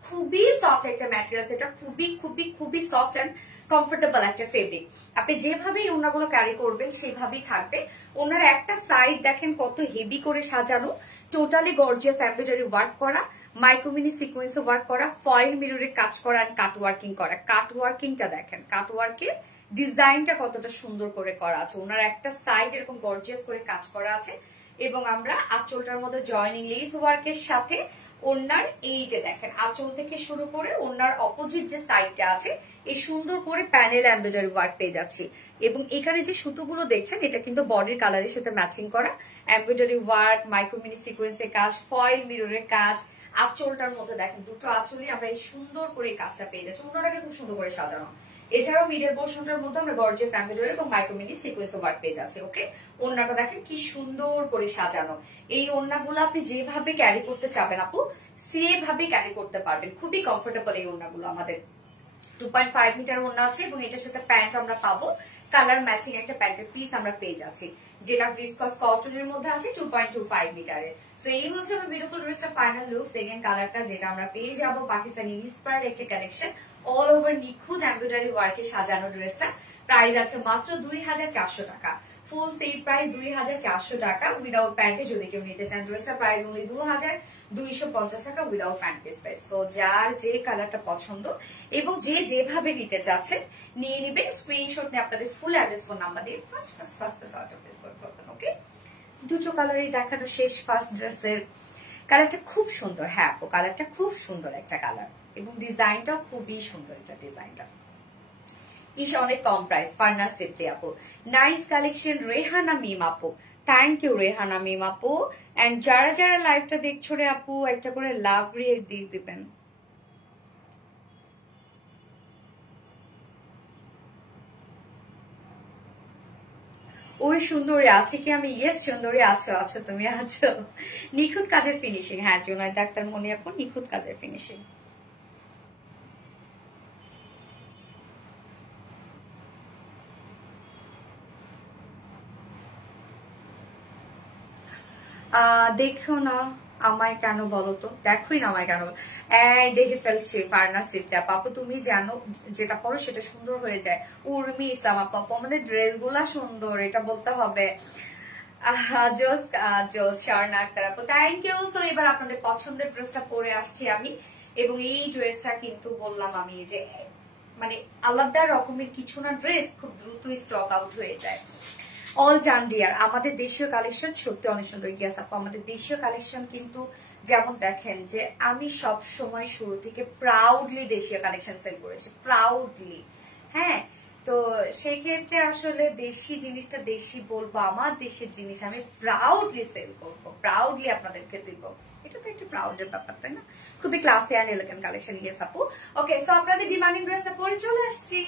খুবই সফট একটা ম্যাটেরিয়ালস, এটা খুবই খুবই খুবই সফট অ্যান্ড কমফোর্টেবল একটা ফেব্রিক। আপনি যেভাবেই ওড়নাগুলো ক্যারি করবেন সেইভাবেই থাকবে। ওনার একটা সাইড দেখেন কত হেভি করে সাজানো, টোটালি গর্জিয়াস এমব্রয়ডারি ওয়ার্ক করা, মাইক্রোমিনি সিকোয়েন্সে ওয়ার্ক করা, ফয়েল মিররের কাজ করা এন্ড কাট ওয়ার্কিং করা। কাট ওয়ার্কিংটা দেখেন, কাট ওয়ার্কের ডিজাইনটা কতটা সুন্দর করে করা আছে। ওনার একটা সাইড এরকম গর্জিয়াস করে কাজ করা আছে এবং আমরা আঁচলটার মধ্যে জয়েনিং লেস ওয়ার্কের সাথে ওনার এই যে দেখেন আঁচল থেকে শুরু করে ওনার অপোজিট যে সাইডটা আছে এই সুন্দর করে প্যানেল এমব্রয়ডারি ওয়ার্ক পেয়ে যাচ্ছি। এবং এখানে যে সুতোগুলো দেখছেন এটা কিন্তু বডির কালারের সাথে ম্যাচিং করা এমব্রয়ডারি ওয়ার্ক, মাইক্রোমিনি সিকোয়েন্সের কাজ, ফয়েল মিররের কাজ। আঁচলটার মধ্যে দেখেন দুটো আঁচলই আমরা এই সুন্দর করে এই কাজটা পেয়ে যাচ্ছি, ওনাটাকে খুব সুন্দর করে সাজানো। এছাড়াও মিডল পোর্শনটার মধ্যে আমরা গর্জিয়াস এমব্রয়ডারি এবং মাইক্রোমিনি সিকোয়েন্স ওয়ার্ক পেয়ে যাচ্ছি। ওকে, ওড়নাটা দেখেন কি সুন্দর করে সাজানো। এই ওড়নাগুলো আপনি যেভাবে ক্যারি করতে চাবেন আপু সেভাবে ক্যারি করতে পারবেন, খুবই কমফোর্টেবল এই ওড়নাগুলো। আমাদের 2.5 মিটার ওড়না আছে এবং এটার সাথে প্যান্ট আমরা পাবো, কালার ম্যাচিং একটা প্যান্টের পিস আমরা পেয়ে যাচ্ছি, যেটা ভিসকস কটনের মধ্যে আছে 2.25 মিটারের। তো এই হচ্ছে আমার বিউটিফুল ড্রেসটা ফাইনাল লুক। সেকেন্ড কালারটা যেটা আমরা পেয়ে যাবো পাকিস্তানি ইন্সপায়ার্ড একটা কালেকশন, অল ওভার নিখুঁত এমব্রয়ডারি ওয়ার্কে সাজানো ড্রেসটা। প্রাইস আছে মাত্র 2400 টাকা, ফুল সেট প্রাইস 2400 টাকা উইদাউট প্যান্টে। যদি কেউ নিতে চান ড্রেসটা প্রাইস অনলি 2250 টাকা উইদাউট প্যান্ট পিস প্রাইস। তো যার যে কালারটা পছন্দ এবং যে যেভাবে নিতে চাচ্ছেন নিয়ে নিবেন, স্ক্রিনশট নিয়ে আপনাদের ফুল অ্যাড্রেস ফোন নাম্বার দিয়ে ফার্স্ট অর্ডার প্লেস করবেন। ওকে, দুটো কালারই দেখানো শেষ। ফার্স্ট ড্রেসের কালারটা খুব সুন্দর, হ্যাঁ ও কালারটা খুব সুন্দর একটা কালার এবং ডিজাইনটাও খুবই সুন্দর। এটা ডিজাইনটা ইস অনেক কম প্রাইস, ফারনা স্টেপতে আপু, নাইস কালেকশন। রেহানা মিম আপু, থ্যাংক ইউ রেহানা মিম আপু। এন্ড যারা যারা লাইভটা দেখছো রে আপু একটা করে লাভ রিয়েক্ট দিয়ে দিবেন। ওই সুন্দরী আছে কি আমি? ইয়েস সুন্দরী আছো, আছো তুমি আছো। নিখুঁত কাজের ফিনিশিং, হ্যাঁ জুনাইদা আক্তার মনি আপু নিখুঁত কাজের ফিনিশিং। দেখো না আমায় কেন বলো তো, দেখোই না আমায় কেন। এই দেখে ফেলছি ফারনা সিফতা আপু, তুমি জানো যেটা পরো সেটা সুন্দর হয়ে যায়। উর্মি ইসলাম আপু আমাদের ড্রেস গুলা সুন্দর, এটা বলতে হবে। জোস জোস শারনা আক্তার আপু থ্যাংক ইউ। সো এবার আপনাদের পছন্দের ড্রেসটা পরে আসছি আমি, এবং এই ড্রেসটা কিন্তু বললাম আমি যে মানে আলাদা রকমের কিছু না, ড্রেস খুব দ্রুতই স্টক আউট হয়ে যায়। অল জান্ডিয়ার আমাদের দেশীয় কালেকশন সত্যি অনেক সুন্দর। ইয়াস আপু আমাদের দেশীয় কালেকশন কিন্তু যেমন দেখেন যে আমি সব সময় শুরু থেকে প্রাউডলি দেশীয় কালেকশন সেল করেছি, প্রাউডলি। হ্যাঁ, তো সেই ক্ষেত্রে আসলে দেশি জিনিসটা দেশি বলবো, আমার দেশের জিনিস আমি প্রাউডলি সেল করবো, প্রাউডলি আপনাদেরকে দিব। এটা তো একটা প্রাউডের ব্যাপার, তাই না? খুবই classy and elegant collection. Yes আপু ওকে, সো আপনাদের ডিমান্ডিং ড্রেসটা পরে চলে আসছি।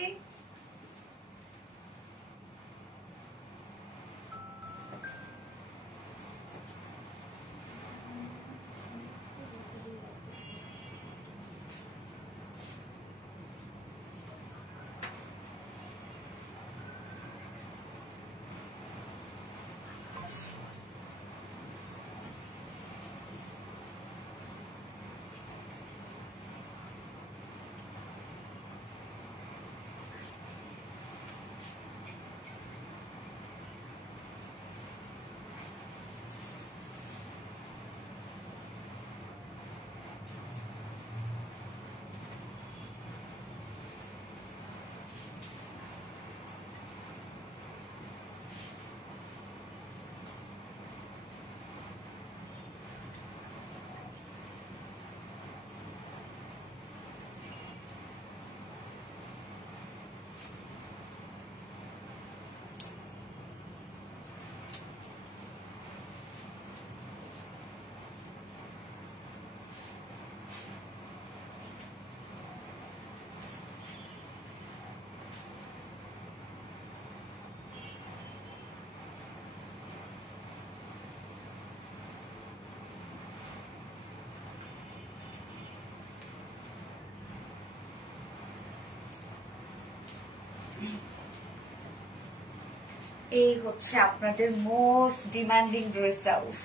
এই হচ্ছে আপনাদের মোস্ট ডিমান্ডিং ড্রেসটা। উফ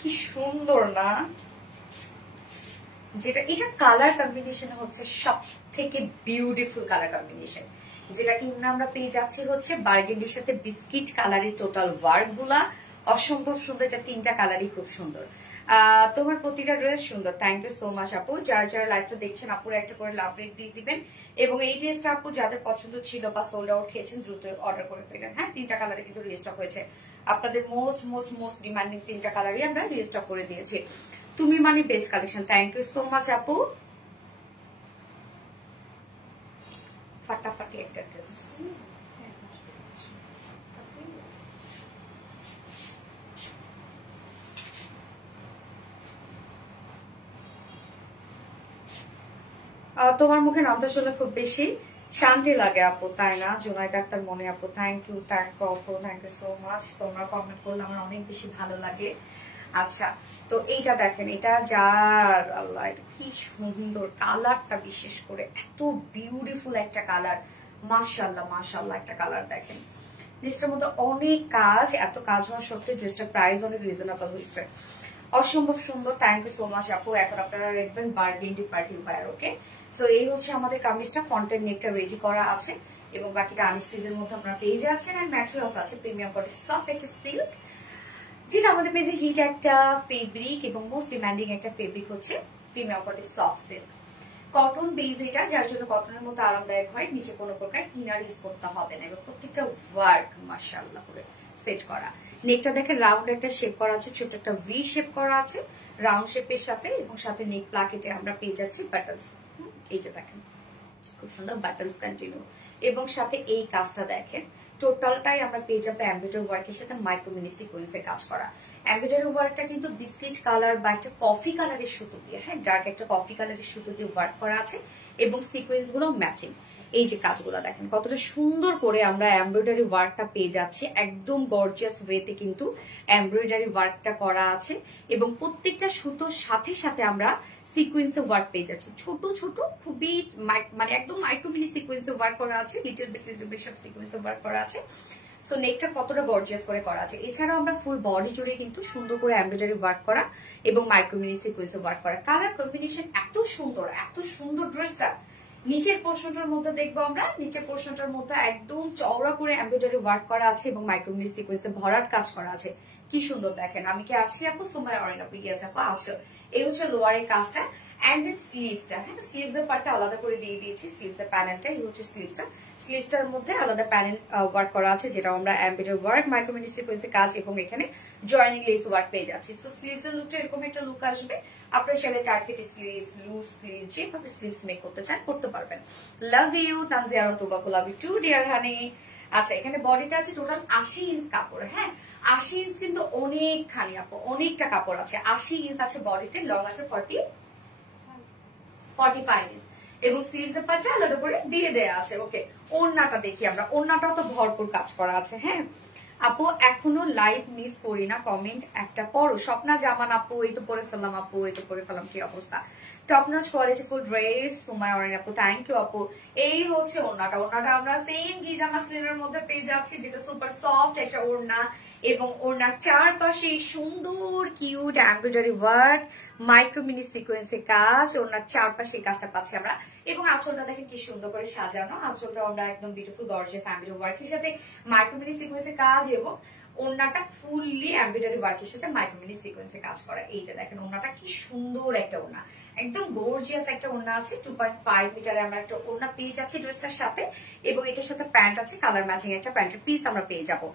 কি সুন্দর না, যেটা এটা কালার কম্বিনেশন হচ্ছে সব থেকে বিউটিফুল কালার কম্বিনেশন, যেটা কিন্তু আমরা পেয়ে যাচ্ছি হচ্ছে বার্গেন্ডির সাথে বিস্কিট কালারের টোটাল ওয়ার্ক গুলা অসম্ভব সুন্দর। এটা তিনটা কালারই খুব সুন্দর। তোমার প্রতিটা ড্রেস সুন্দর, থ্যাংক ইউ সো মাচ আপু। যারা যারা লাইভটা দেখছেন আপুরা একটা করে লাভ রেট দিয়ে দিবেন, এবং এই ড্রেসটা আপু যাদের পছন্দ ছিল বা সোল্ড আউট খেয়েছেন দ্রুত অর্ডার করে ফেলেন। হ্যাঁ, তিনটা কালারে কিন্তু রিস্টক হয়েছে। আপনাদের মোস্ট মোস্ট মোস্ট ডিমান্ডিং তিনটা কালারই আমরা রিস্টক করে দিয়েছি। তুমি মানে best collection, thank you so much আপু। ফাটাফাটি একটা ড্রেস। তোমার মুখে নামটা শুনে খুব বেশি শান্তি লাগে আপু, তাই না? জুনাইদ আক্তার মনি আপু থ্যাংক ইউ, থ্যাংক ইউ আপু, থ্যাংক ইউ সো মাচ। তোমরা কমেন্ট করলে আমার অনেক বেশি ভালো লাগে। আচ্ছা, তো এইটা দেখেন, এটা যার আল্লাহ, এটা কি সুন্দর কালারটা, বিশেষ করে এত বিউটিফুল একটা কালার, মাশাআল্লাহ মাশাআল্লাহ একটা কালার। দেখেন ড্রেসটার মধ্যে অনেক কাজ, এত কাজ হওয়া সত্ত্বেও ড্রেসটার প্রাইস অনেক রিজনেবল হয়েছে, অসম্ভব সুন্দর। থ্যাংক ইউ সো মাচ আপু। এখন আপনারা দেখবেন বার্গেন্ডি পার্টি ওয়্যার। ওকে, সো এই হচ্ছে আমাদের কামিজটা, ফ্রন্টের নেকটা রেডি করা আছে এবং বাকিটা আনস্টিচের মধ্যে আপনারা পেয়ে যাচ্ছেন। আর ম্যাটেরিয়ালস আছে প্রিমিয়াম কোয়ালিটি সফট একটা সিল্ক, যেটা আমাদের পেজে হিট একটা ফেব্রিক এবং মোস্ট ডিমান্ডিং একটা ফেব্রিক হচ্ছে premium quality soft silk cotton base, এটা যার জন্য কটনের মধ্যে আরামদায়ক হয়, নিচে কোনো প্রকার ইনার ইউজ করতে হবে না, এবং প্রত্যেকটা ওয়ার্ক মাশাআল্লাহ করে সেট করা। নেকটা দেখেন রাউন্ড একটা শেপ করা আছে, ছোট একটা ভি শেপ করা আছে রাউন্ড শেপের সাথে, এবং সাথে নেক প্লাকেটে আমরা পেয়ে যাচ্ছি বাটনস। এই যে দেখেন খুব সুন্দর বাটনস কন্টিনিউ, এবং সাথে এই কাজটা দেখেন টোটালটাই আমরা পেয়ে যাবো এমব্রয়ডারি ওয়ার্কের সাথে মাইক্রো মিনি সিকোয়েন্সের কাজ করা। এমব্রয়ডারি ওয়ার্কটা কিন্তু বিস্কিট কালার বা একটা কফি কালারের সুতো দিয়ে, হ্যাঁ ডার্ক একটা কফি কালারের সুতো দিয়ে ওয়ার্ক করা আছে, এবং সিকোয়েন্স গুলো ম্যাচিং। এই যে কাজগুলো দেখেন কতটা সুন্দর করে আমরা এমব্রয়ডারি ওয়ার্কটা পেয়ে যাচ্ছি, একদম গর্জিয়াস ওয়েতে কিন্তু এমব্রয়ডারি ওয়ার্কটা করা আছে এবং প্রত্যেকটা সুতোর সাথে সাথে আমরা সিকোয়েন্সে ওয়ার্ক পেয়ে যাচ্ছি, ছোট ছোট খুবই মানে একদম মাইক্রো মিনি সিকোয়েন্সে ওয়ার্ক করা আছে, লিটল বিট সব সিকোয়েন্সে ওয়ার্ক করা আছে। সো নেকটা কতটা গর্জিয়াস করে করা আছে। এছাড়াও আমরা ফুল বডি জুড়ে কিন্তু সুন্দর করে এমব্রয়ডারি ওয়ার্ক করা এবং মাইক্রো মিনি সিকোয়েন্সে ওয়ার্ক করা। কালার কম্বিনেশন এত সুন্দর ড্রেসটা। নিচের পোর্শনটার মধ্যে দেখবো আমরা, নিচের পোর্শনটার মধ্যে একদম চওড়া করে এমব্রয়ডারি ওয়ার্ক করা আছে এবং মাইক্রো মিনি সিকোয়েন্সে ভরাট কাজ করা আছে। কি সুন্দর দেখেন। আমি কি আছি আপু? সুমাইয়া অরিন আপু গিয়েছে আপু আছো। এই হচ্ছে লোয়ারের কাজটা এন্ড দেন স্লিভসটা। হ্যাঁ, স্লিভস এর পার্টটা আলাদা করে দিয়ে দিয়েছি, স্লিভস এর প্যানেলটা। এই হচ্ছে স্লিভসটা। স্লিভসটার মধ্যে আলাদা প্যানেল ওয়ার্ক করা আছে, যেটা আমরা এমব্রয়ডারি ওয়ার্ক, মাইক্রো মিনি সিকোয়েন্সে কাজ এবং এখানে জয়েনিং লেস ওয়ার্ক পেয়ে যাচ্ছি। তো স্লিভস এর লুকটা এরকম একটা লুক আসবে। আপনার চাইলে টাইট ফিটের স্লিভস, লুজ স্লিভ, যেভাবে স্লিভস মেক করতে চান করতে পারবেন। Love you Tanzia Ratuba, love you too dear honey. আচ্ছা, এখানে বডিতে আছে টোটাল 80 ইঞ্চ কাপড়। হ্যাঁ, 80 ইঞ্চ কিন্তু অনেকখানি আপু, অনেকটা কাপড় আছে। 80 ইঞ্চ আছে বডিতে, লং আছে 45 ইঞ্চ এবং স্লিভস এর পার্টটা আলাদা করে দিয়ে দেয়া আছে। ওকে, ওড়নাটা দেখি আমরা। ওড়নাটাও তো ভরপুর কাজ করা আছে। হ্যাঁ আপু, এখনো লাইভ মিস করি না, কমেন্ট একটা করো। স্বপ্না জামান আপু, এই তো পরে ফেললাম আপু, এই তো পরে ফেললাম, কি অবস্থা? টপ নচ কোয়ালিটিফুল ড্রেস সুমাইয়া অরিন আপু, থ্যাংক ইউ আপু। এই হচ্ছে ওড়নাটা। ওড়নাটা আমরা সেম গিজা মাসলিনের মধ্যে পেয়ে যাচ্ছি, যেটা সুপার সফট একটা ওড়না এবং ওড়নার চারপাশে সুন্দর cute embroidery work, micro mini সিকোয়েন্সে কাজ। ওড়নার চারপাশে কাজটা পাচ্ছি আমরা এবং আঁচলটা দেখেন কি সুন্দর করে সাজানো। আঁচলটা আমরা একদম বিউটিফুল গর্জিয়াস এমব্রয়ডারি ওয়ার্কের সাথে মাইক্রো মিনি সিকোয়েন্সে কাজ এবং ওড়নাটা ফুললি এমব্রয়ডারি ওয়ার্কের সাথে মাইক্রো মিনি সিকোয়েন্সে কাজ করা। এই যে দেখেন ওড়নাটা কি সুন্দর একটা ওড়না, একদম গর্জিয়াস একটা ওড়না আছে। 2.5 মিটারে আমরা একটা ওড়না পেয়ে যাচ্ছি ড্রেসটার সাথে এবং এটার সাথে প্যান্ট আছে, কালার ম্যাচিং একটা প্যান্টের পিস আমরা পেয়ে যাবো।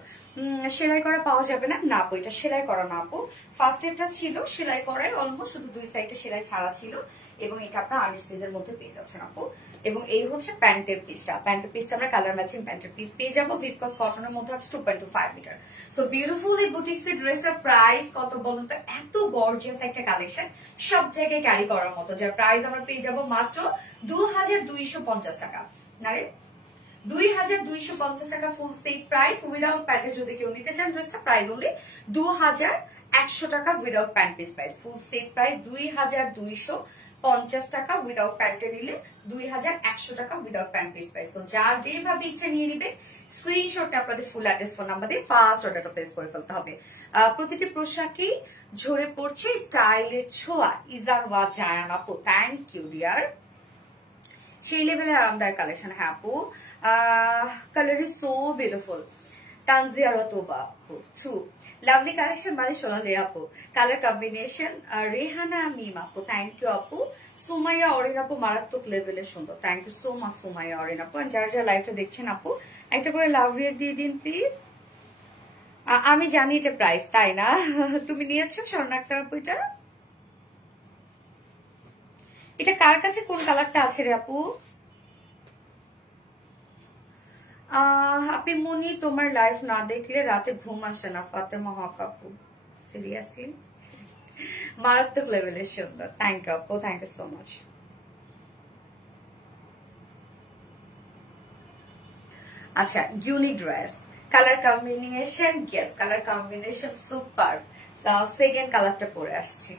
সেলাই করা পাওয়া যাবে না, না আপু এটা সেলাই করা না আপু। ফার্স্ট এরটা ছিল সেলাই করাই, অলমোস্ট শুধু দুই সাইডে সেলাই ছাড়া ছিল এবং এটা আপনার আনস্টিচের মধ্যে পেয়ে যাচ্ছেন আপু। এবং এই হচ্ছে প্যান্টের পিসটা। প্যান্টের পিসটা আমরা কালার ম্যাচিং প্যান্টের পিস পেয়ে যাবো। ভিসকস কটনের মধ্যে আছে 2.25 মিটার। সো বিউটিফুল এই বুটিক্স এর ড্রেসটার প্রাইস কত বলুন তো? এত গর্জিয়াস একটা কালেকশন, সব জায়গায় ক্যারি করার মতো, যার প্রাইস আমরা পেয়ে যাবো মাত্র 2250 টাকা। না রে, 2250 টাকা ফুল সেট প্রাইস। উইদাউট প্যান্টে যদি কেউ নিতে চান ড্রেসটা, প্রাইস অনলি 2100 টাকা without pant piece price. Full set price 2250 টাকা, উইদাউট প্যান্টে নিলে 2100 টাকা উইদাউট প্যান্ট পিস প্রাইস। তো যার যেভাবে ইচ্ছা নিয়ে নিবে, স্ক্রিনশটটা আপনাদের ফুল অ্যাড্রেস ফোন নাম্বার দিয়ে ফার্স্ট অর্ডারটা প্লেস করে ফেলতে হবে। প্রতিটি পোশাকই ঝরে পড়ছে স্টাইলের ছোঁয়া। ইজারওয়া জায়ান আপু, থ্যাংক ইউ ডিয়ার। সেই লেভেলের আরামদায়ক কালেকশন। হ্যাঁ আপু, colour is so beautiful. Tanzia Ratuba আপু, ট্রু লাভলি কালেকশন মানে সোনালি আপু। কালার কম্বিনেশন রেহানা মিম আপু, থ্যাংক ইউ আপু। সুমাইয়া অরিন আপু, মারাত্মক লেভেলের সুন্দর, thank you so much Sumaiya Orin আপু। যারা যারা লাইভটা দেখছেন আপু, একটা করে লাভ রিয়েক্ট দিয়ে দিন প্লিজ। আমি জানি এটা প্রাইস, তাই না? তুমি নিয়েছো স্বর্ণ আক্তার আপু? এটা কার কাছে কোন কালারটা আছে রে আপু? আপনি মনি, তোমার লাইফ না দেখলে রাতে ঘুম আসে না। ফাতেমা হক আপু, সিরিয়াসলি মারাত্মক লেভেলের সুন্দর, থ্যাংক ইউ আপু, থ্যাংক ইউ সো মাচ। আচ্ছা, unique dress, colour combination, yes colour combination super. Second কালারটা পরে আসছি।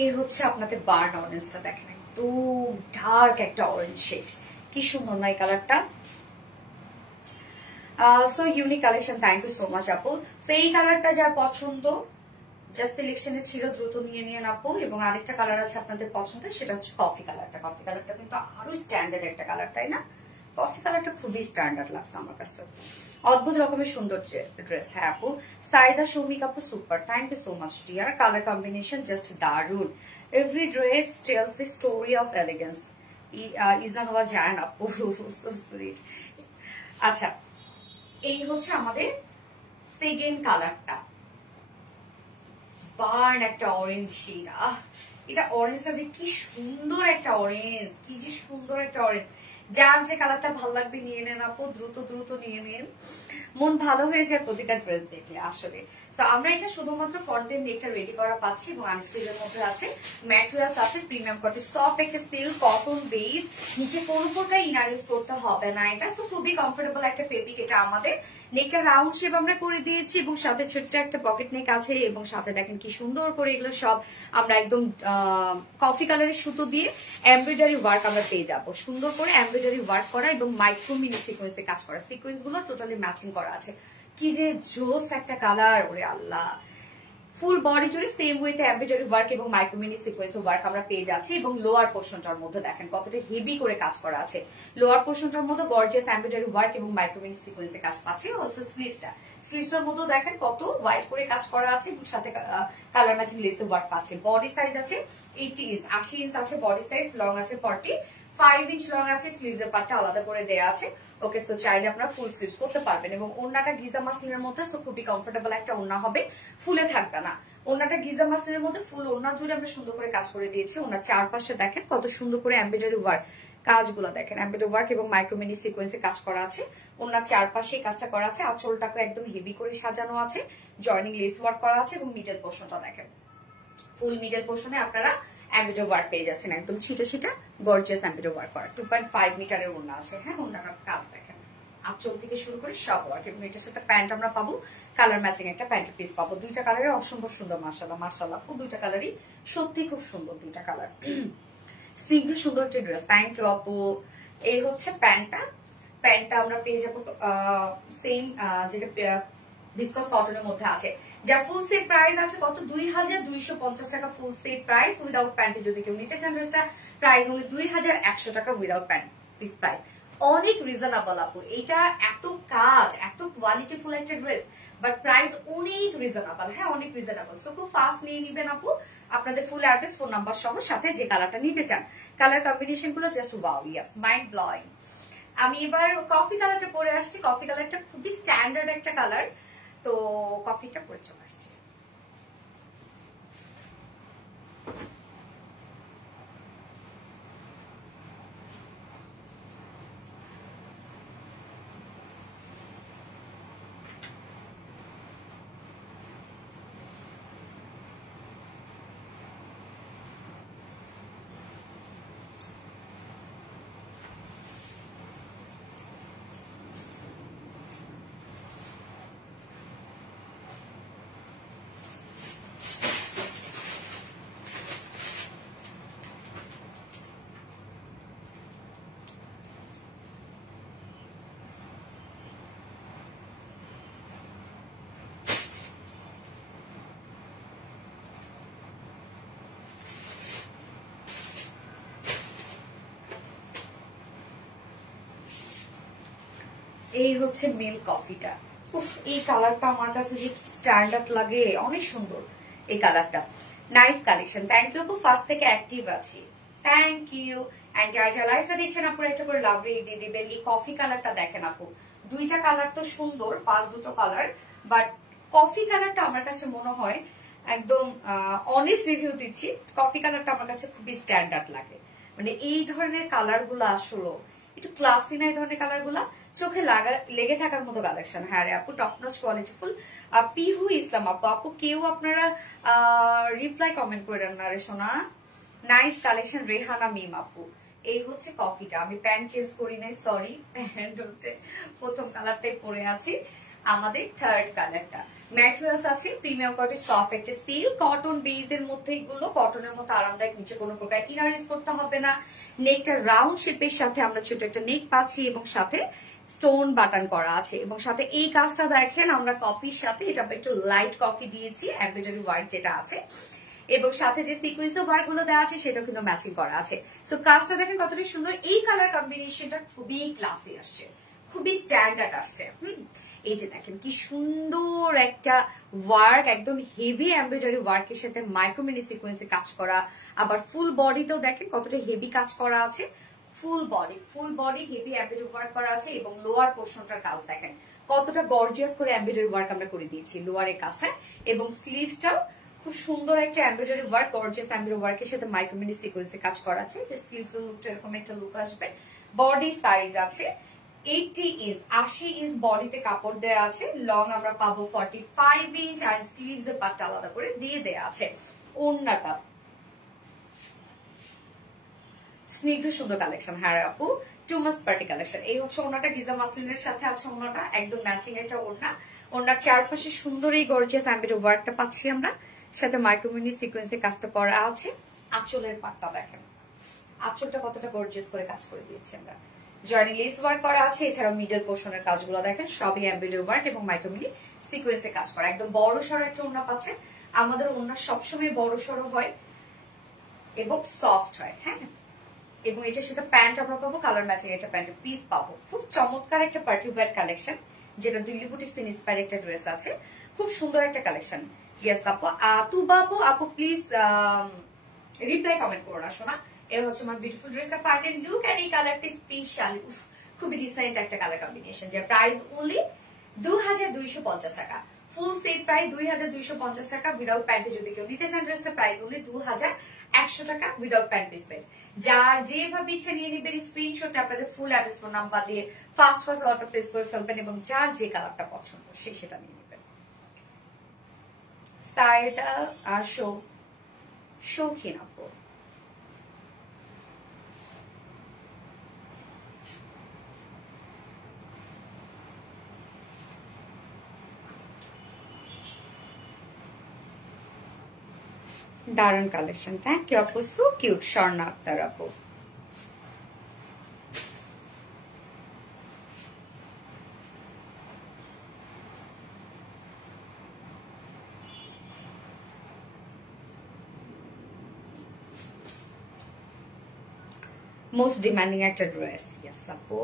এই হচ্ছে আপনাদের বার্ন অরেঞ্জটা, দেখেন একদম ডার্ক একটা অরেঞ্জ শেড, কি সুন্দর না এই কালারটা। So unique collection, thank you so much আপু। সো এই কালারটা যার পছন্দ, জাস্ট সিলেকশনে ছিল, দ্রুত নিয়ে নিয়ে আপু। এবং আরেকটা কালার আছে আপনাদের পছন্দের, সেটা হচ্ছে কফি কালারটা। কফি কালারটা কিন্তু আরো স্ট্যান্ডার্ড একটা কালার, তাই না? কফি কালারটা খুবই স্ট্যান্ডার্ড লাগছে আমার কাছে। অদ্ভুত রকমের সুন্দর ড্রেস। হ্যাঁ আপু, সাইদা শৌমিক আপু super, thank you so much dear. Colour combination just দারুন। Every dress tells the story of elegance. Izanoya Zayan আপু, সো সুইট। আচ্ছা, এই হচ্ছে আমাদের সেকেন্ড কালারটা, বার্ন একটা অরেঞ্জ শেড। এটা অরেঞ্জটা যে কি সুন্দর একটা অরেঞ্জ, কি যে সুন্দর একটা অরেঞ্জ। যার যে কালারটা ভালো লাগবে নিয়ে নেন আপু, দ্রুত দ্রুত নিয়ে নেন। মন ভালো হয়ে যায় প্রতিটা ড্রেস দেখলে আসলে। তো আমরা এটা শুধুমাত্র ফ্রন্টের নেকটা রেডি করা পাচ্ছি এবং আনস্টিচের মধ্যে আছে, ম্যাটেরিয়ালস আছে প্রিমিয়াম কোয়ালিটি, সফট একটা সিল্ক কটন বেস, নিচে কোনো প্রকার ইনার ইউজ করতে হবে না। এটা তো খুবই কমফোর্টেবল একটা ফেব্রিক। এটা আমাদের নেকটা রাউন্ড শেপ আমরা করে দিয়েছি এবং সাথে ছোট্ট একটা পকেট নেক আছে এবং সাথে দেখেন কি সুন্দর করে এগুলো সব আমরা একদম কফি কালারের সুতো দিয়ে এমব্রয়ডারি ওয়ার্ক আমরা পেয়ে যাবো। সুন্দর করে এমব্রয়ডারি ওয়ার্ক করা এবং মাইক্রো মিনি সিকোয়েন্সে কাজ করা, সিকোয়েন্স গুলো টোটালি ম্যাচিং করা আছে। কি যে জোস একটা কালার, ওরে আল্লাহ। ফুল বডি জুড়ে সেম ওয়েতে এমব্রয়ডারি ওয়ার্ক এবং মাইক্রোমিনি সিকোয়েন্স ওয়ার্ক আমরা পেয়ে যাচ্ছি এবং লোয়ার পোর্শনটার মধ্যে দেখেন কতটা হেভি করে কাজ করা আছে। লোয়ার পোর্শনটার মধ্যে গর্জিয়াস এমব্রয়ডারি ওয়ার্ক এবং মাইক্রোমিনি সিকোয়েন্সে কাজ পাচ্ছি। অলসো স্লিভসটার মধ্যে দেখেন কত হোয়াইট করে কাজ করা আছে এবং সাথে কালার ম্যাচিং লেসে ওয়ার্ক পাচ্ছেন। বডি সাইজ আছে 80 ইঞ্চ, 80 ইঞ্চ আছে বডি সাইজ, লং আছে 45 ইঞ্চ লং আছে, স্লিভস এর পার্টটা আলাদা করে দেয়া আছে। ওকে, সো চাইলে আপনারা ফুল স্লিভস করতে পারবেন এবং ওড়নাটা গিজা মাসলিনের মধ্যে, সো খুবই কমফোর্টেবল একটা ওড়না হবে, ফুলে থাকবে না। ওড়নাটা গিজা মাসলিনের মধ্যে ফুল ওড়না জুড়ে আমরা সুন্দর করে কাজ করে দিয়েছি। ওনার চারপাশে দেখেন কত সুন্দর করে এমব্রয়ডারি ওয়ার্ক, কাজগুলো দেখেন এমব্রয়ডারি ওয়ার্ক এবং মাইক্রোমিনি সিকোয়েন্সে কাজ করা আছে। ওনার চারপাশে কাজটা করা আছে, আঁচলটাকে একদম হেভি করে সাজানো আছে, জয়নিং লেস ওয়ার্ক করা আছে এবং মিডল পোর্শনটা দেখেন ফুল মিডল পোর্শনে আপনারা এমব্রয়ডারি ওয়ার্ক পেয়ে যাচ্ছেন, একদম ছিটা ছিটা গর্জিয়াস এমব্রয়ডারি ওয়ার্ক করা। 2.5 মিটারের ওড়না আছে। হ্যাঁ, ওড়নার কাজ দেখেন আঁচল থেকে শুরু করে সব ওয়ার্ক এবং এটার সাথে প্যান্ট আমরা পাবো, কালার ম্যাচিং একটা প্যান্টের পিস পাবো। দুইটা কালারে অসম্ভব সুন্দর, মাশাআল্লাহ মাশাআল্লাহ আপু, দুইটা কালারই সত্যি খুব সুন্দর, দুইটা কালার। স্নিগ্ধ সুন্দর একটা ড্রেস, থ্যাংক ইউ আপু। এই হচ্ছে প্যান্টটা আমরা পেয়ে যাবো সেম যেটা ভিসকস কটনের মধ্যে আছে, যার ফুল সেট প্রাইস আছে কত 2250 টাকা ফুল সেট প্রাইস। উইদাউট প্যান্টে যদি কেউ নিতে চান ড্রেসটা প্রাইস হলো 2100 টাকা উইদাউট প্যান্ট পিস প্রাইস। অনেক রিজনেবল আপু, এটা এত কাজ এত কোয়ালিটিফুল একটা ড্রেস বাট প্রাইস অনেক রিজনেবল। হ্যাঁ, অনেক রিজনেবল। সো খুব ফাস্ট নিয়ে নিবেন আপু, আপনাদের ফুল অ্যাড্রেস ফোন নাম্বার সহ সাথে যে কালারটা নিতে চান। কালার কম্বিনেশন গুলো জাস্ট ওয়াও, ইয়াস, মাইন্ড ব্লোয়িং। আমি এবার কফি কালারটা পরে আসছি। কফি কালারটা খুবই স্ট্যান্ডার্ড একটা কালার, তো কফিটা পরে চলে আসছে। এই হচ্ছে মিল্ক কফিটা। উফ, এই কালারটা আমার কাছে যে স্ট্যান্ডার্ড লাগে, অনেক সুন্দর এই কালারটা। নাইস কালেকশন, থ্যাংক ইউ আপু। ফার্স্ট থেকে অ্যাক্টিভ আছি, থ্যাংক ইউ। এন্ড যারা যারা লাইভটা দেখছেন আপু একটা করে লাভ রেট দিয়ে দিবেন। এই কফি কালারটা দেখেন আপু, দুইটা কালার তো সুন্দর, ফার্স্ট দুটো কালার, বাট কফি কালারটা আমার কাছে মনে হয় একদম অনেস্ট রিভিউ দিচ্ছি, কফি কালারটা আমার কাছে খুবই স্ট্যান্ডার্ড লাগে। মানে এই ধরনের কালার গুলা আসলে একটু ক্লাসি না, এই ধরনের কালার গুলা চোখে লেগে থাকার মতো কালেকশন। হ্যাঁ রে আপু, টপ নচ কোয়ালিটিফুল। পিহু ইসলাম আপু, আপু কেউ আপনারা রিপ্লাই কমেন্ট করেন না রে সোনা। নাইস কালেকশন রেহানা মিম আপু। এই হচ্ছে কফিটা, আমি প্যান্ট চেঞ্জ করি নাই, সরি, প্যান্ট হচ্ছে প্রথম কালারটাই পরে আছি। আমাদের থার্ড কালারটা ম্যাটেরিয়ালস আছে প্রিমিয়াম কোয়ালিটি সফট একটা সিল্ক কটন বেজের মধ্যে, এগুলো কটনের মতো আরামদায়ক, নিচে কোনো প্রকার ইনার ইউজ করতে হবে না। নেকটা রাউন্ড শেপের সাথে আমরা ছোট একটা নেক পাচ্ছি এবং সাথে স্টোন বাটন করা আছে, এবং সাথে এই কাজটা দেখেন আমরা কপির সাথে এটা একটু লাইট কফি দিয়েছি, এমব্রয়ডারি ওয়ার্ক যেটা আছে, এবং সাথে যে সিকোয়েন্সের ওয়ার্ক গুলো দেওয়া আছে সেটাও কিন্তু ম্যাচিং করা আছে। সো কাজটা দেখেন কতটা সুন্দর, এই কালার কম্বিনেশনটা খুবই ক্লাসি আসছে, খুবই স্ট্যান্ডার্ড আসছে। এই যে দেখেন কি সুন্দর একটা ওয়ার্ক, একদম হেভি এমব্রয়ডারি ওয়ার্কের সাথে মাইক্রো মিনি সিকোয়েন্সে কাজ করা, আবার ফুল বডিতেও দেখেন কতটা হেভি কাজ করা আছে, full body heavy embroidery work করা আছে, এবং লোয়ার পোর্শনটার কাজ দেখেন কতটা গর্জিয়াস করে এমব্রয়ডারি ওয়ার্ক আমরা করে দিয়েছি লোয়ারের কাজটা, এবং স্লিভসটাও খুব সুন্দর একটা এমব্রয়ডারি ওয়ার্ক, গর্জিয়াস এমব্রয়ডারি ওয়ার্কের সাথে মাইক্রো মিনি সিকোয়েন্সে কাজ করা আছে। স্লিভস লুকটা এরকম একটা লুক আসবে। বডি সাইজ আছে 80 ইঞ্চ বডিতে কাপড় দেওয়া আছে, লং আমরা পাবো 45 ইঞ্চ, আর স্লিভস এর পাটটা আলাদা করে দিয়ে দেওয়া আছে। ওড়নাটা স্নিগ্ধ সুন্দর কালেকশন, হ্যাঁ আপু টু মাস পার্টি কালেকশন। এই হচ্ছে ওড়নাটা, গিজা মাসলিনের সাথে আছে ওড়নাটা, একদম ম্যাচিং একটা ওড়না। ওড়নার চারপাশে সুন্দর এই গর্জিয়াস এমব্রয়ডারি ওয়ার্কটা পাচ্ছি আমরা, সাথে মাইক্রোমিনি সিকোয়েন্সে কাজটা করা আছে। আঁচলের পাটটা দেখেন, আঁচলটা কতটা গর্জিয়াস করে কাজ করে দিয়েছি আমরা, জয়েনি লেস ওয়ার্ক করা আছে, এছাড়াও মিডল পোর্শনের কাজগুলো দেখেন সবই এমব্রয়ডারি ওয়ার্ক এবং মাইক্রোমিনি সিকোয়েন্সে কাজ করা, একদম বড় সড়ো একটা ওড়না পাচ্ছে। আমাদের ওড়না সবসময় বড় সড়ো হয় এবং সফট হয়, হ্যাঁ। এবং এটার সাথে প্যান্ট আমরা পাবো কালার ম্যাচিং একটা প্যান্টের পিস পাবো। খুব চমৎকার একটা পার্টি ওয়্যার কালেকশন, যেটা দিল্লি বুটিক্স ইন্সপায়ার একটা ড্রেস আছে, খুব সুন্দর একটা কালেকশন। ইয়েস আপু, আপু প্লিজ রিপ্লাই কমেন্ট করো না শোনা। এই হচ্ছে আমার বিউটিফুল ড্রেসের ফাইনাল লুক, আর এই কালারটি স্পেশাল, খুবই ডিসেন্ট একটা কালার কম্বিনেশন, যে প্রাইস ওনলি 2250 টাকা। ফুল সেট প্রাইস 2250 টাকা। উইদাউট প্যান্টে যদি কেউ নিতে চান ড্রেসটা প্রাইস ওনলি 2100 টাকা উইদাউট প্যান্ট পিস। যার যেভাবে ইচ্ছা নিয়ে নিবেন, স্ক্রিনশট আপনাদের ফুল অ্যাড্রেস ফোন নাম্বার দিয়ে ফাস্ট অর্ডার প্লেস করে ফেলবেন, এবং যার যে কালারটা পছন্দ সেটা নিয়ে নেবেন। সাইদা শৌখিন আপু, দারুন কালেকশন, থ্যাংক ইউ আপু, সো কিউট। স্বর্ণা আক্তার আপু, মোস্ট ডিমান্ডিং একটা ড্রেস। ইয়েস আপু,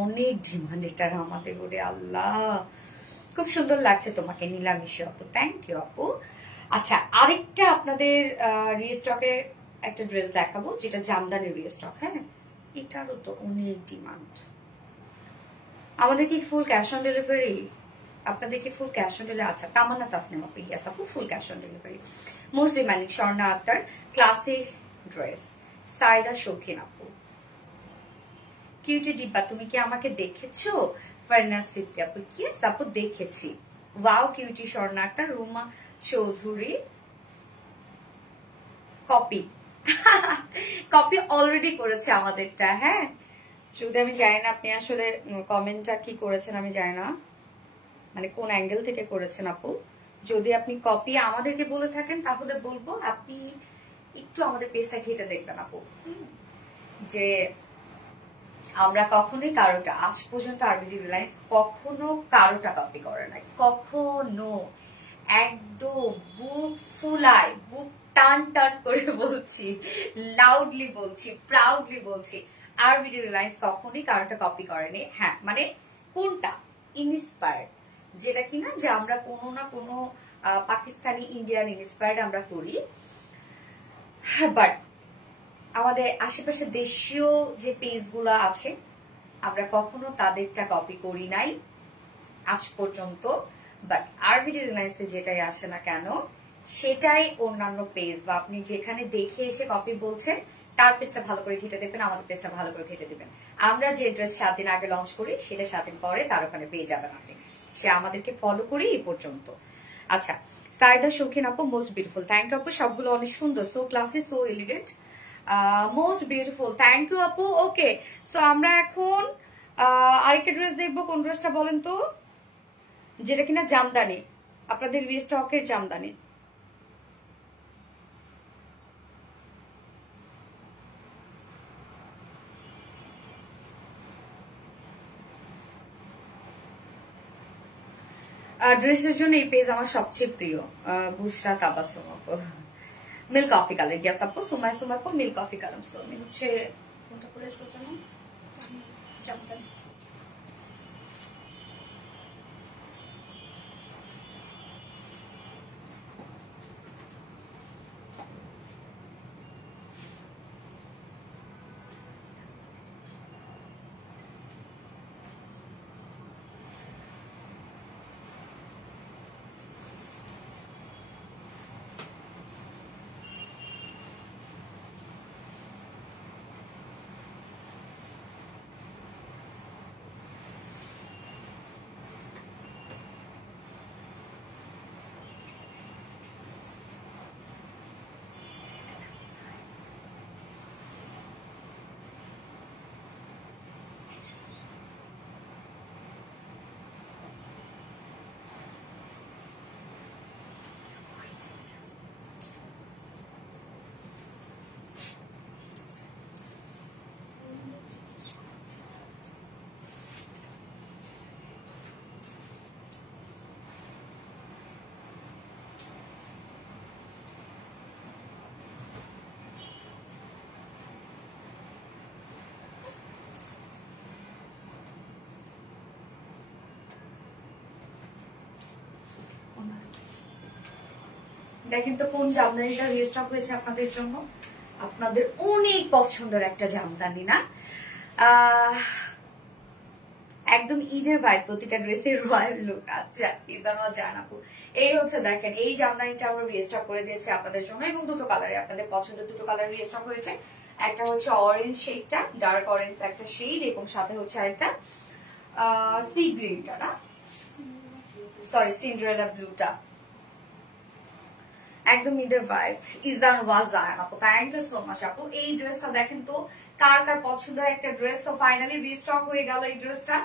অনেক ডিমান্ড এটার আমাদের ওরে আল্লাহ, খুব সুন্দর লাগছে তোমাকে নীলামিশু আপু, থ্যাংক ইউ আপু। আচ্ছা, আরেকটা আপনাদের রিস্টকে একটা ড্রেস দেখাবো, যেটা জামদানি রিস্টক, হ্যাঁ, এটারও তো অনেক ডিমান্ড। আমাদের কি ফুল ক্যাশ অন ডেলিভারি? আপনাদের কি ফুল ক্যাশ অন ডেলিভারি? আচ্ছা, তামান্না তাসনিম আপু, ইয়েস আপু full cash on delivery. Most demanding Swarna Akter classic dress. Saida Shoukhin আপু, কিউটি ডিব্বা, তুমি কি আমাকে দেখেছো? ফারনাস তৃপ্তি আপু, ইয়েস আপু দেখেছি। Wow cutie Swarna Akter. Ruma Chowdhury, copy already করেছে আমাদেরটা, হ্যাঁ। যদি আমি জানি না আপনি আসলে কমেন্টটা কি করেছেন, আমি জানি না মানে কোন অ্যাঙ্গেল থেকে করেছেন আপু। যদি আপনি কপি আমাদেরকে বলে থাকেন তাহলে বলবো আপনি একটু আমাদের পেজটা ঘেটে দেখবেন আপু, যে আমরা কখনোই কারোটা, আজ পর্যন্ত আরবিডি রিলায়েন্স কখনো কারোটা কপি করে নাই, কখনো। একদম বুক ফুলায়, বুক টান টান করে বলছি, লাউডলি বলছি, প্রাউডলি বলছি, আরবিডি রিলায়েন্স কখনোই কারোটা কপি করেনি। হ্যাঁ, মানে কোনটা ইন্সপায়ার্ড, যেটা কিনা যে আমরা কোনো না কোনো পাকিস্তানি ইন্ডিয়ান ইন্সপায়ার্ড আমরা করি, বাট আমাদের আশেপাশে দেশীয় যে পেজগুলো আছে আমরা কখনো তাদেরটা কপি করি নাই আজ পর্যন্ত। বাট আরবিডি রিলায়েন্সে যেটাই আসে না কেন সেটাই অন্যান্য পেজ বা আপনি যেখানে দেখে এসে কপি বলছেন তার পেজটা ভালো করে ঘেটে দেখবেন, আমাদের পেজটা ভালো করে ঘেটে দেবেন। আমরা যে ড্রেস 7 দিন আগে লঞ্চ করি সেটা 7 দিন পরে তার ওখানে পেয়ে যাবেন আপনি, সে আমাদেরকে ফলো করি এই পর্যন্ত। আচ্ছা, সাইদা শৌখিন আপু, মোস্ট বিউটিফুল, থ্যাংক ইউ আপু, সবগুলো অনেক সুন্দর, so classy, so elegant, most beautiful, thank you আপু। ওকে, সো আমরা এখন আরেকটা ড্রেস দেখবো, কোন ড্রেসটা বলেন তো? যেটা কিনা জামদানি, আপনাদের রিস্টকের জামদানি। ড্রেসের জন্য এই পেজ আমার সবচেয়ে প্রিয়। বুসরা তাবাসসুম আপু, মিল্ক কফি কালার। ইয়াস আপু, সুমাই আপু মিল্ক কফি কালার। সো আমি হচ্ছে ফোনটা করে আসবো জানো জামদানি। দেখেন তো কোন জামদানিটা রিস্টক হয়েছে আপনাদের জন্য, আপনাদের অনেক পছন্দের একটা জামদানি না? একদম ঈদের ভাই, প্রতিটা ড্রেসের রয়্যাল লুক। আচ্ছা ইজামা জানাবো, এই হচ্ছে দেখেন এই জামদানিটা আমরা রিস্টক করে দিয়েছি আপনাদের জন্য, এবং দুটো কালারে, আপনাদের পছন্দের দুটো কালার রিস্টক হয়েছে। একটা হচ্ছে অরেঞ্জ শেডটা, ডার্ক অরেঞ্জ একটা শেড, এবং সাথে হচ্ছে আরেকটা সি গ্রিনটা না, সরি সিন্ডারেলা ব্লুটা, একদম ঈদের ভাইব। ইজান ওয়াজান আপু, থ্যাংক ইউ সো মাচ আপু। এই ড্রেসটা দেখেন তো কার কার পছন্দ একটা ড্রেস। তো ফাইনালি রিস্টক হয়ে গেল এই ড্রেসটা।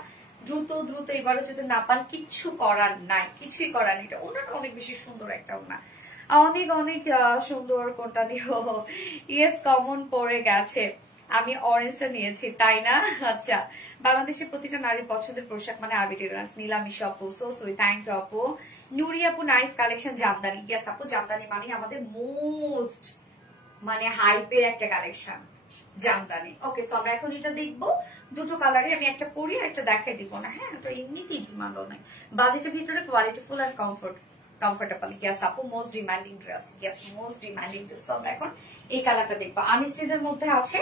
দ্রুত দ্রুত এবারে যদি না পান কিচ্ছু করার নাই, কিছুই করার নেই। এটা ওনাটা অনেক বেশি সুন্দর একটা ওনা, অনেক অনেক সুন্দর। কোনটা নিও? ইয়েস কমন পড়ে গেছে, আমি অরেঞ্জটা নিয়েছি তাই না? আচ্ছা, বাংলাদেশের প্রতিটা নারীর পছন্দের পোশাক মানে আরবিটেরিয়ান্স। নীলামি আপু, সো সুই, থ্যাংক ইউ আপু। নুরি আপু নাইস কালেকশন জামদানি। ইয়েস আপু, জামদানি মানে আমাদের মোস্ট মানে হাইপের একটা কালেকশন জামদানি। ওকে, সো আমরা এখন এটা দেখবো দুটো কালারে, আমি একটা পরি আর একটা দেখাই দিব না। হ্যাঁ, তো এমনিতেই ডিমান্ড অনেক, বাজেটের ভিতরে কোয়ালিটিফুল আর কমফোর্টেবল। ইয়েস আপু, most demanding dress. Yes, most demanding dress. তো আমরা এখন এই কালারটা দেখবো, আনস্টিচের মধ্যে আছে।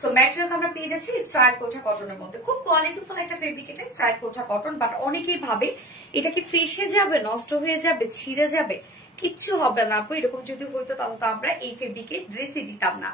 সো ম্যাটেরিয়ালস আমরা পেয়ে যাচ্ছি স্ট্রাইপ কোঠা কটনের মধ্যে, খুব কোয়ালিটিফুল একটা ফেব্রিক এটা, স্ট্রাইপ কোঠা কটন। বাট অনেকেই ভাবে এটা কি ফেসে যাবে, নষ্ট হয়ে যাবে, ছিঁড়ে যাবে। কিচ্ছু হবে না আপু, এরকম যদি হইতো তাহলে তো আমরা এই ফেব্রিকে ড্রেসই দিতাম না।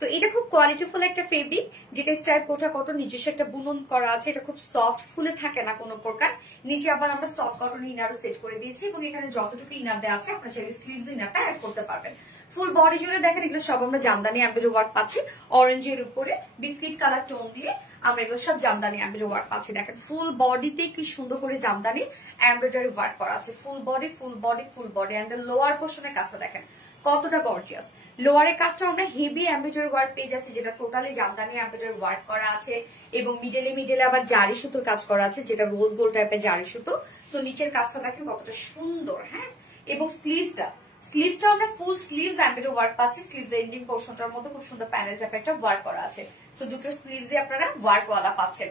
তো এটা খুব কোয়ালিটিফুল একটা ফেব্রিক, যেটা স্ট্রাইপ কোঠা কটন, নিজস্ব একটা বুনন করা আছে। এটা খুব সফট, ফুলে থাকে না কোনো প্রকার। নিচে আবার আমরা সফট কটন ইনারও সেট করে দিয়েছি, এবং এখানে যতটুকু ইনার দেওয়া আছে আপনার চাইলে স্লিভস ইনারটা অ্যাড করতে পারবেন। ফুল বডি জুড়ে দেখেন এগুলো সব আমরা জামদানি এমব্রয়ডারি ওয়ার্ক পাচ্ছি, অরেঞ্জের উপরে বিস্কিট কালার টোন দিয়ে আমরা এগুলো সব জামদানি এমব্রয়ডারি ওয়ার্ক পাচ্ছি। দেখেন ফুল বডিতে কি সুন্দর করে জামদানি এমব্রয়ডারি ওয়ার্ক করা আছে, full body full body full body. And lower পোর্শনের কাজটা দেখেন কতটা গর্জিয়াস। লোয়ারের কাজটা আমরা হেভি এমব্রয়ডারি ওয়ার্ক পেয়ে যাচ্ছি, যেটা টোটালি জামদানি এমব্রয়ডারি ওয়ার্ক করা আছে, এবং মিডলে আবার জারি সুতোর কাজ করা আছে, যেটা রোজ গোল্ড টাইপের জারি সুতো। তো নিচের কাজটা দেখেন কতটা সুন্দর। হ্যাঁ, এবং স্লিভসটা আমরা ফুল স্লিভস এমব্রয়ডারি ওয়ার্ক পাচ্ছি। স্লিভস এন্ডিং পোর্শনটার মধ্যে খুব সুন্দর প্যানেল টাইপের একটা ওয়ার্ক করা আছে। তো দুটো স্লিভস দিয়ে আপনারা ওয়ার্ক ওয়ালা পাচ্ছেন।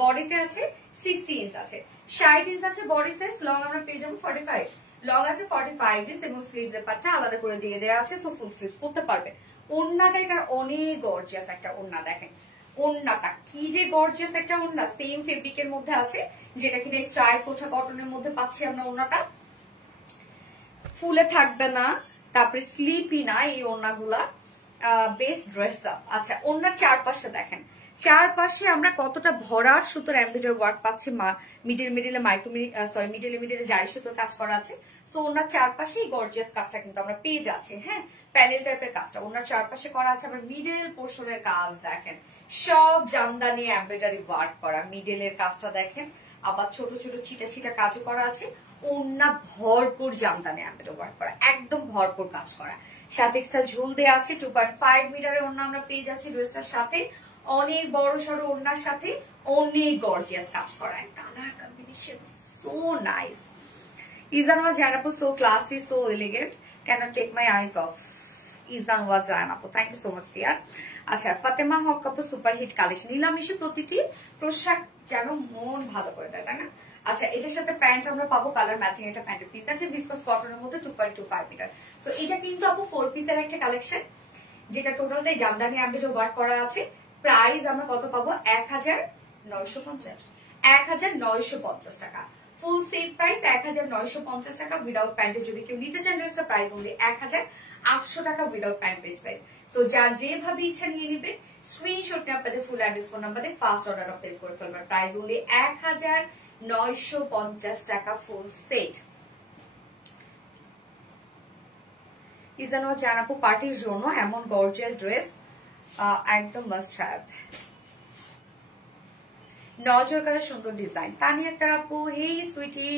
বডিতে আছে 60 ইঞ্চ আছে, 60 ইঞ্চ আছে বডি সাইজ। লং আমরা পেয়ে যাবো 45, লং আছে 45 ইঞ্চ, এবং স্লিভস এর পার্টটা আলাদা করে দিয়ে দেওয়া আছে। তো ফুল স্লিভস করতে পারবেন। ওড়নাটা এটার অনেক গর্জিয়াস একটা ওড়না, দেখেন ওড়নাটা কি যে গর্জিয়াস একটা ওড়না, সেম ফেব্রিকের মধ্যে আছে, যেটা কিনা স্ট্রাইপ কোঠা কটনের মধ্যে পাচ্ছি আমরা। ওড়নাটা ফুলে থাকবে না, তারপরে স্লিপি না এই ওড়নাগুলা, বেস্ট ড্রেস আপ। আচ্ছা, ওড়নার চারপাশে দেখেন, চারপাশে আমরা কতটা ভরার সুতোর এমব্রয়ডারি ওয়ার্ক পাচ্ছি। মিডিলে মিডিলে জারি সুতোর কাজ করা আছে। তো ওনার চারপাশে এই গর্জিয়াস কাজটা কিন্তু আমরা পেয়ে যাচ্ছি। হ্যাঁ, প্যানেল টাইপের কাজটা ওনার চারপাশে করা আছে। আবার মিডল পোর্শনের কাজ দেখেন, সব জামদানি এমব্রয়ডারি ওয়ার্ক করা। মিডলের কাজটা দেখেন, আবার ছোট ছোট চিটা চিটা কাজও করা আছে। ওড়না ভরপুর জামদানি এমব্রয়ডারি ওয়ার্ক করা, একদম ভরপুর কাজ করা, সাথে এক্সট্রা ঝুল দেওয়া আছে। 2.5 মিটারের ওড়না আমরা পেয়ে যাচ্ছি ড্রেসটার সাথে, অনেক বড় সড়ো ওড়নার সাথে অনেক গর্জিয়াস কাজ করা। Colour combination so nice. ইজান ওয়াজ জানাপু so classy, so elegant, cannot take my eyes off. ইজান ওয়াজ জানাপু, thank you so much dear. আচ্ছা, ফাতেমা হক আপু সুপার হিট কালেকশন। নিলামিশে প্রতিটি পোশাক যেন মন ভালো করে দেয়, তাই না? আচ্ছা, এটার সাথে প্যান্ট আমরা পাবো কালার ম্যাচিং, এটা প্যান্টের পিস আছে ভিসকস কটনের মধ্যে 2.25 মিটার। তো এটা কিন্তু আপু 4 পিসের একটা কালেকশন, যেটা টোটালটাই জামদানি এমব্রয়ডারি ওয়ার্ক করা আছে। প্রাইস আমরা কত পাবো? 1950 টাকা। ফুল সেট প্রাইস 1950 টাকা উইদাউট প্যান্টে। যদি কেউ নিতে চান ড্রেসটা প্রাইস অনলি 1800 টাকা without pant piece price. So যার যেভাবে ইচ্ছা নিয়ে নিবে, স্ক্রিনশট নিয়ে আপনাদের ফুল অ্যাড্রেস ফোন নাম্বার দিয়ে ফার্স্ট অর্ডার প্লেস করে ফেলবেন। প্রাইস অনলি 1950 টাকা ফুল সেট। ইজানো জানাপু পার্টির জন্য এমন গর্জিয়াস ড্রেস একদম মাস্ট হ্যাভ। নজর কালার সুন্দর ডিজাইন। তানিয়া একটা আপু, হেই সুইটি,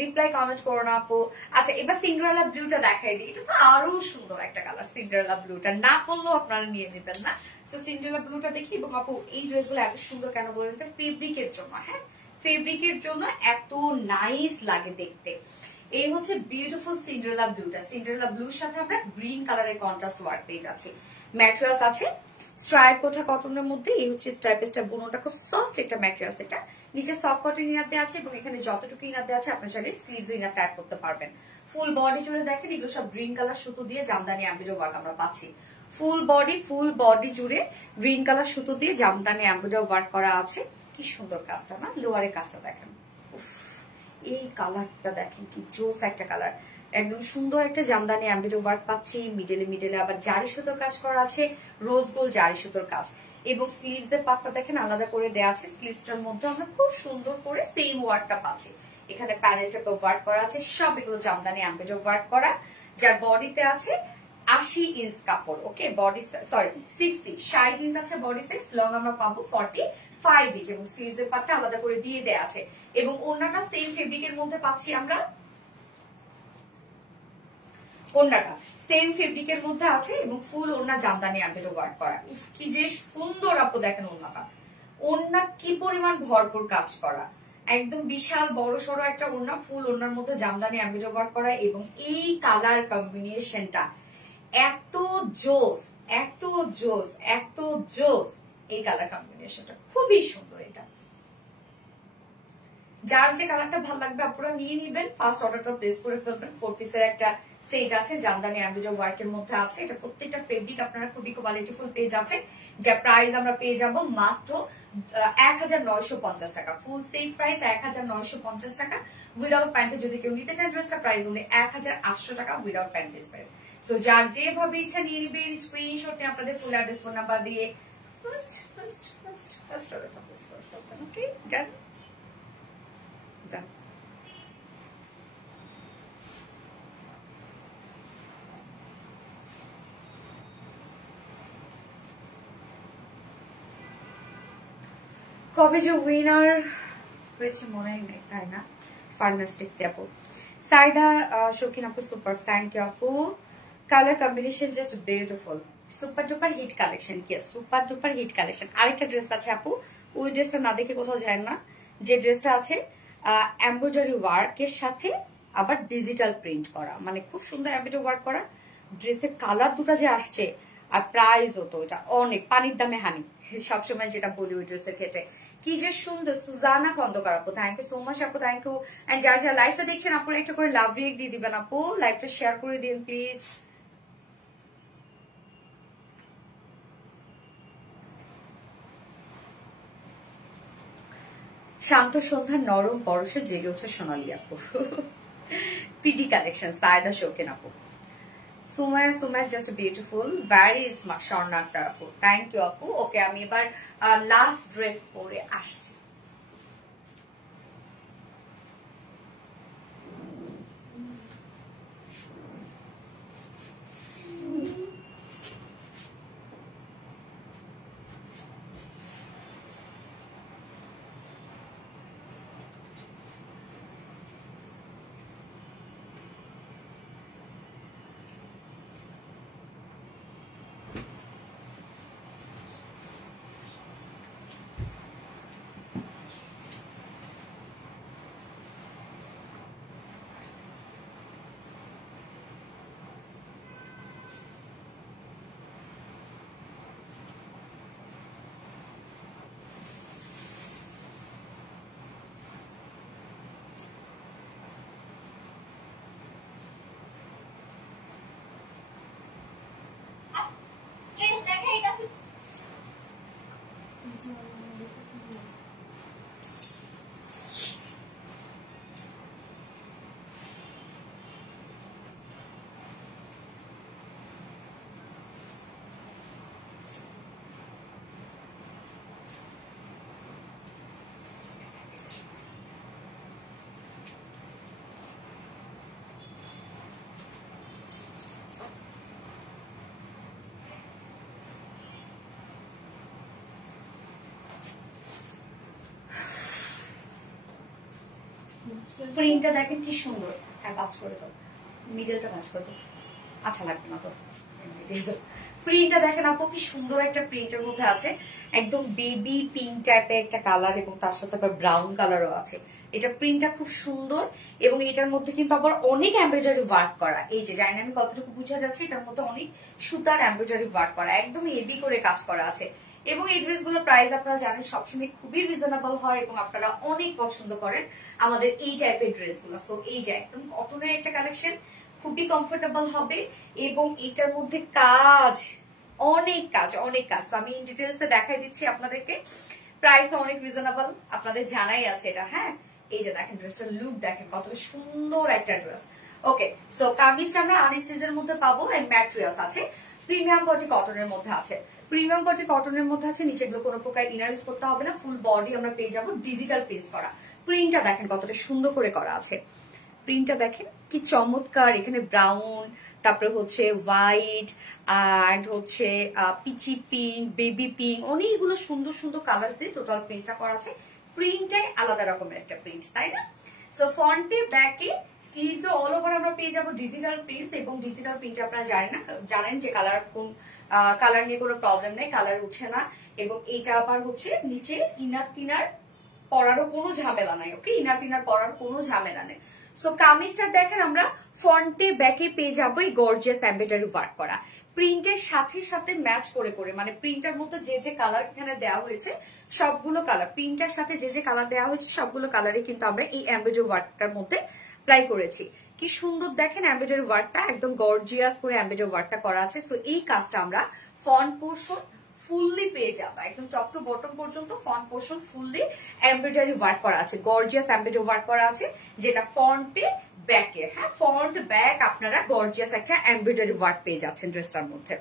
রিপ্লাই কমেন্ট করো না আপু। আচ্ছা, এবার সিন্ডারেলা ব্লুটা দেখাই দিই। এটা তো আরো সুন্দর একটা কালার, সিন্ডারেলা ব্লুটা না পড়লেও আপনারা নিয়ে নেবেন না। তো সিন্ডারেলা ব্লুটা দেখি। এবং আপু এই ড্রেসগুলো এত সুন্দর কেন বলেন তো? ফেব্রিকের জন্য। হ্যাঁ, ফেব্রিকের জন্য এত নাইস লাগে দেখতে। এই হচ্ছে বিউটিফুল সিন্ডারেলা ব্লুটা। সিন্ডারেলা ব্লুর সাথে আমরা গ্রিন কালারের কন্ট্রাস্ট ওয়ার্ক পেয়ে যাচ্ছি। ম্যাটেরিয়ালস আছে স্ট্রাইপ কোঠা কটনের মধ্যে। এই হচ্ছে স্ট্রাইপেসটা, বুনোটা খুব সফট একটা ম্যাটেরিয়ালস। এটা নিচে সফট কটন ইনার দেওয়া আছে এবং এখানে যতটুকু ইনার দেওয়া আছে আপনার চাইলে স্লিভস ইনার অ্যাড করতে পারবেন। ফুল বডি জুড়ে দেখেন এগুলো সব গ্রিন কালার সুতো দিয়ে জামদানি এমব্রয়ডারি ওয়ার্ক আমরা পাচ্ছি। ফুল বডি জুড়ে গ্রিন কালার সুতো দিয়ে জামদানি এমব্রয়ডারি ওয়ার্ক করা আছে। কি সুন্দর কাজটা না? লোয়ারের কাজটা দেখেন, উফ, এই কালারটা দেখেন কি জোস একটা কালার। একদম সুন্দর একটা জামদানি এমব্রয়ডারি ওয়ার্ক পাচ্ছি। মিডলে আবার জারি সুতোর কাজ করা আছে, রোজ গোল্ড জারি সুতোর কাজ। এবং স্লিভস এর পাটটা দেখেন আলাদা করে দেওয়া আছে। স্লিভসটার মধ্যে আমরা খুব সুন্দর করে সেম ওয়ার্কটা পাচ্ছি। এখানে প্যানেল টাইপের ওয়ার্ক করা আছে, সব এগুলো জামদানি এমব্রয়ডারি ওয়ার্ক করা। যার বডিতে আছে 80 ইঞ্চ কাপড়। ওকে, বডি সরি 60 ইঞ্চ আছে বডি সাইজ। লং আমরা পাবো 45 ইঞ্চ এবং স্লিভস এর পাটটা আলাদা করে দিয়ে দেওয়া আছে। এবং ওড়নাটা সেম ফেব্রিকের মধ্যে পাচ্ছি আমরা। ওড়নাটা সেম ফেব্রিকের মধ্যে আছে এবং ফুল ওড়না জামদানি এমব্রয়ডারি ওয়ার্ক করা। কি যে সুন্দর আপু দেখেন ওড়নাটা। ওড়না কি পরিমাণ ভরপুর কাজ করা, একদম বিশাল বড় সড়ো একটা ওড়না। ফুল ওড়নার মধ্যে জামদানি এমব্রয়ডারি ওয়ার্ক করা এবং এই কালার কম্বিনেশনটা এত জোস, এত জোস, এত জোস। এই কালার কম্বিনেশনটা খুবই সুন্দর। এটা যার যে কালারটা ভালো লাগবে আপনারা নিয়ে নিবেন, ফার্স্ট অর্ডারটা প্লেস করে ফেলবেন। 4 পিসের একটা সেট আছে, জামদানি এমব্রয়ডারি ওয়ার্কের মধ্যে আছে। এটা প্রত্যেকটা ফেব্রিক আপনারা খুবই কোয়ালিটিফুল পেয়ে যাচ্ছেন। যা প্রাইস আমরা পেয়ে যাব মাত্র 1950 টাকা। ফুল সেট প্রাইস 1950 টাকা উইদাউট প্যান্টে। যদি কেউ নিতে চান ড্রেসটা প্রাইস হলে 1800 টাকা উইদাউট প্যান্ট প্রাইস। সো যার যেভাবে ইচ্ছা নিয়ে নিবেন, স্ক্রিনশট নিয়ে আপনাদের ফুল অ্যাড্রেস ফোন নাম্বার দিয়ে ফার্স্ট অর্ডারটা প্লেস করে ফেলবেন। ওকে, ডান ডান। কবে যে উইনার হয়েছে মনে নেই, তাই না? ফার্নাস্টিক আপু, সাইদা শৌখিন আপু সুপার, থ্যাংক ইউ আপু। Colour combination just beautiful, super duper hit collection. কি সুপার ডুপার হিট কালেকশন। আরেকটা ড্রেস আছে আপু, ওই ড্রেসটা না দেখে কোথাও যায় না। যে ড্রেসটা আছে এমব্রয়ডারি ওয়ার্কের সাথে আবার ডিজিটাল প্রিন্ট করা, মানে খুব সুন্দর এমব্রয়ডারি ওয়ার্ক করা। ড্রেসের কালার দুটো যে আসছে আর প্রাইসও তো এটা অনেক পানির দামে হানি, সবসময় যেটা বলি ওই ড্রেসের ক্ষেত্রে। কি যে সুন্দর। সুজানা খন্দকার আপু, থ্যাংক ইউ সো মাচ আপু, থ্যাংক ইউ। এন্ড যারা যারা লাইভটা দেখছেন আপনারা একটা করে লাভ রিয়েক্ট দিয়ে দিবেন আপু, লাইভটা শেয়ার করে দিন প্লিজ। শান্ত সন্ধ্যা নরম পরশে জেগে ওঠে সোনালী আপু। পিডি কালেকশন, সায়দা শৌখিন আপু। Sumaya just beautiful, very smart. Swarna Akter আপু, থ্যাংক ইউ আপু। ওকে, আমি এবার লাস্ট ড্রেস পরে আসছি। প্রিন্টটা দেখেন কি সুন্দর। হ্যাঁ কাজ করে দাও, মিডলটা কাজ করে দাও। আচ্ছা লাগবে না তো। প্রিন্টটা দেখেন আপু কি সুন্দর একটা প্রিন্টের মধ্যে আছে, একদম বেবি পিঙ্ক টাইপের একটা কালার এবং তার সাথে আবার ব্রাউন কালারও আছে। এটা প্রিন্টটা খুব সুন্দর এবং এটার মধ্যে কিন্তু আবার অনেক এমব্রয়ডারি ওয়ার্ক করা। এই যে জানি আমি কতটুকু বোঝা যাচ্ছে, এটার মধ্যে অনেক সুতার এমব্রয়ডারি ওয়ার্ক করা, একদম হেভি করে কাজ করা আছে। এবং এই ড্রেসগুলোর প্রাইস আপনারা জানেন সবসময় খুবই রিজনেবল হয় এবং আপনারা অনেক পছন্দ করেন আমাদের এই টাইপের ড্রেসগুলো। সো এই যে একদম কটনের একটা কালেকশন, খুবই কমফোর্টেবল হবে এবং এটার মধ্যে কাজ অনেক কাজ অনেক কাজ। আমি ইন ডিটেলসে দেখাই দিচ্ছি আপনাদেরকে। প্রাইস অনেক রিজনেবল, আপনাদের জানাই আছে এটা। হ্যাঁ এই যে দেখেন ড্রেসটার লুক দেখেন কতটা সুন্দর একটা ড্রেস। ওকে সো কামিজটা আমরা আনস্টিচের মধ্যে পাবো এন্ড ম্যাটেরিয়ালস আছে প্রিমিয়াম কোয়ালিটি কটনের মধ্যে আছে। প্রিমিয়াম কোয়ালিটি কটনের মধ্যে আছে, নিচেগুলো কোনো প্রকার ইনার ইউজ করতে হবে না, ফুল বডি আমরা পেয়ে যাবো ডিজিটাল প্রিন্ট করা। প্রিন্টটা দেখেন কতটা সুন্দর করে করা আছে, প্রিন্টটা দেখেন কি চমৎকার। এখানে ব্রাউন, তারপরে হচ্ছে হোয়াইট এন্ড হচ্ছে পিচি পিঙ্ক, বেবি পিঙ্ক, অনেকগুলো সুন্দর সুন্দর কালার দিয়ে টোটাল প্রিন্টটা করা আছে। প্রিন্টটাই আলাদা রকমের একটা প্রিন্ট, তাই না? সো ফ্রন্টে ব্যাকে স্লিভস অল ওভার আমরা পেয়ে যাবো ডিজিটাল প্রিন্ট এবং ডিজিটাল প্রিন্ট আপনারা জানেন যে কালার কোন কালার নিয়ে কোনো প্রবলেম নেই, কালার উঠে না। এবং এটা আবার হচ্ছে নিচে ইনার টিনার পরারও কোনো ঝামেলা নাই। ওকে ইনার টিনার পরার কোনো ঝামেলা নেই। সো কামিজটা দেখেন আমরা ফ্রন্টে ব্যাকে পেয়ে যাবো এই গর্জিয়াস এমব্রয়ডারি ওয়ার্ক করা। প্রিন্টের সাথে সাথে ম্যাচ করে করে, মানে প্রিন্টের মধ্যে যে যে কালার এখানে দেওয়া হয়েছে সবগুলো কালার, প্রিন্টের সাথে যে যে কালার দেওয়া হয়েছে সবগুলো কালারই কিন্তু আমরা এই এমব্রয়ডারি ওয়ার্কটার মধ্যে অ্যাপ্লাই করেছি। কি সুন্দর দেখেন এমব্রয়ডারি ওয়ার্কটা, একদম গর্জিয়াস করে এমব্রয়ডারি ওয়ার্কটা করা আছে। সো এই কাজটা আমরা ফ্রন্ট পোর্শন ফুললি পেয়ে যাবো, একদম টপ টু বটম পর্যন্ত front portion fully embroidery work করা আছে, গর্জিয়াস এমব্রয়ডারি ওয়ার্ক করা আছে, যেটা ফ্রন্টে ব্যাকে। হ্যাঁ ফ্রন্ট ব্যাক আপনারা গর্জিয়াস একটা এমব্রয়ডারি ওয়ার্ক পেয়ে যাচ্ছেন ড্রেসটার মধ্যে।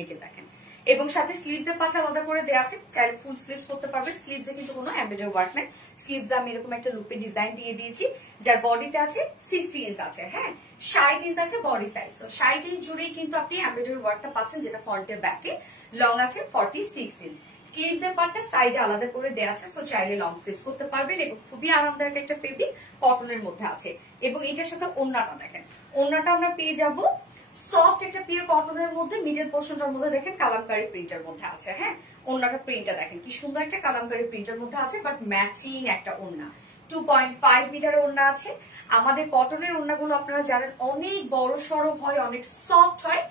এই যে দেখেন, এবং সাথে স্লিভস এর পার্ট আলাদা করে দেওয়া আছে, চাইলে ফুল স্লিভস করতে পারবেন। স্লিভস এ কিন্তু কোনো এমব্রয়ডারি ওয়ার্ক নাই। স্লিভস আমি এরকম একটা লুপে ডিজাইন দিয়ে দিয়েছি, যার বডিতে আছে 60 ইঞ্চ আছে। হ্যাঁ 60 ইঞ্চ আছে বডি সাইজ। তো 60 ইঞ্চ জুড়েই কিন্তু আপনি এমব্রয়ডারি ওয়ার্কটা পাচ্ছেন, যেটা ফ্রন্টের ব্যাকে লং আছে 46 ইঞ্চ। স্লিভস এর পার্টটা সাইডে আলাদা করে দেওয়া আছে, তো চাইলে লং স্লিভস করতে পারবেন এবং খুবই আরামদায়ক একটা ফেব্রিক কটনের মধ্যে আছে। এবং এটার সাথে ওড়নাটা দেখেন, ওড়নাটা আমরা পেয়ে যাবো সফট একটা পিওর কটনের মধ্যে, মিডল পোর্শনটার মধ্যে দেখেন কালামকারী প্রিন্টের মধ্যে আছে। হ্যাঁ ওড়নাটা প্রিন্টটা দেখেন কি সুন্দর একটা কালামকারী প্রিন্টের মধ্যে আছে, বাট ম্যাচিং একটা ওড়না। 2.5 মিটারের ওড়না আছে। আমাদের কটনের ওড়নাগুলো আপনারা জানেন অনেক বড় সড়ো হয়, অনেক সফট হয়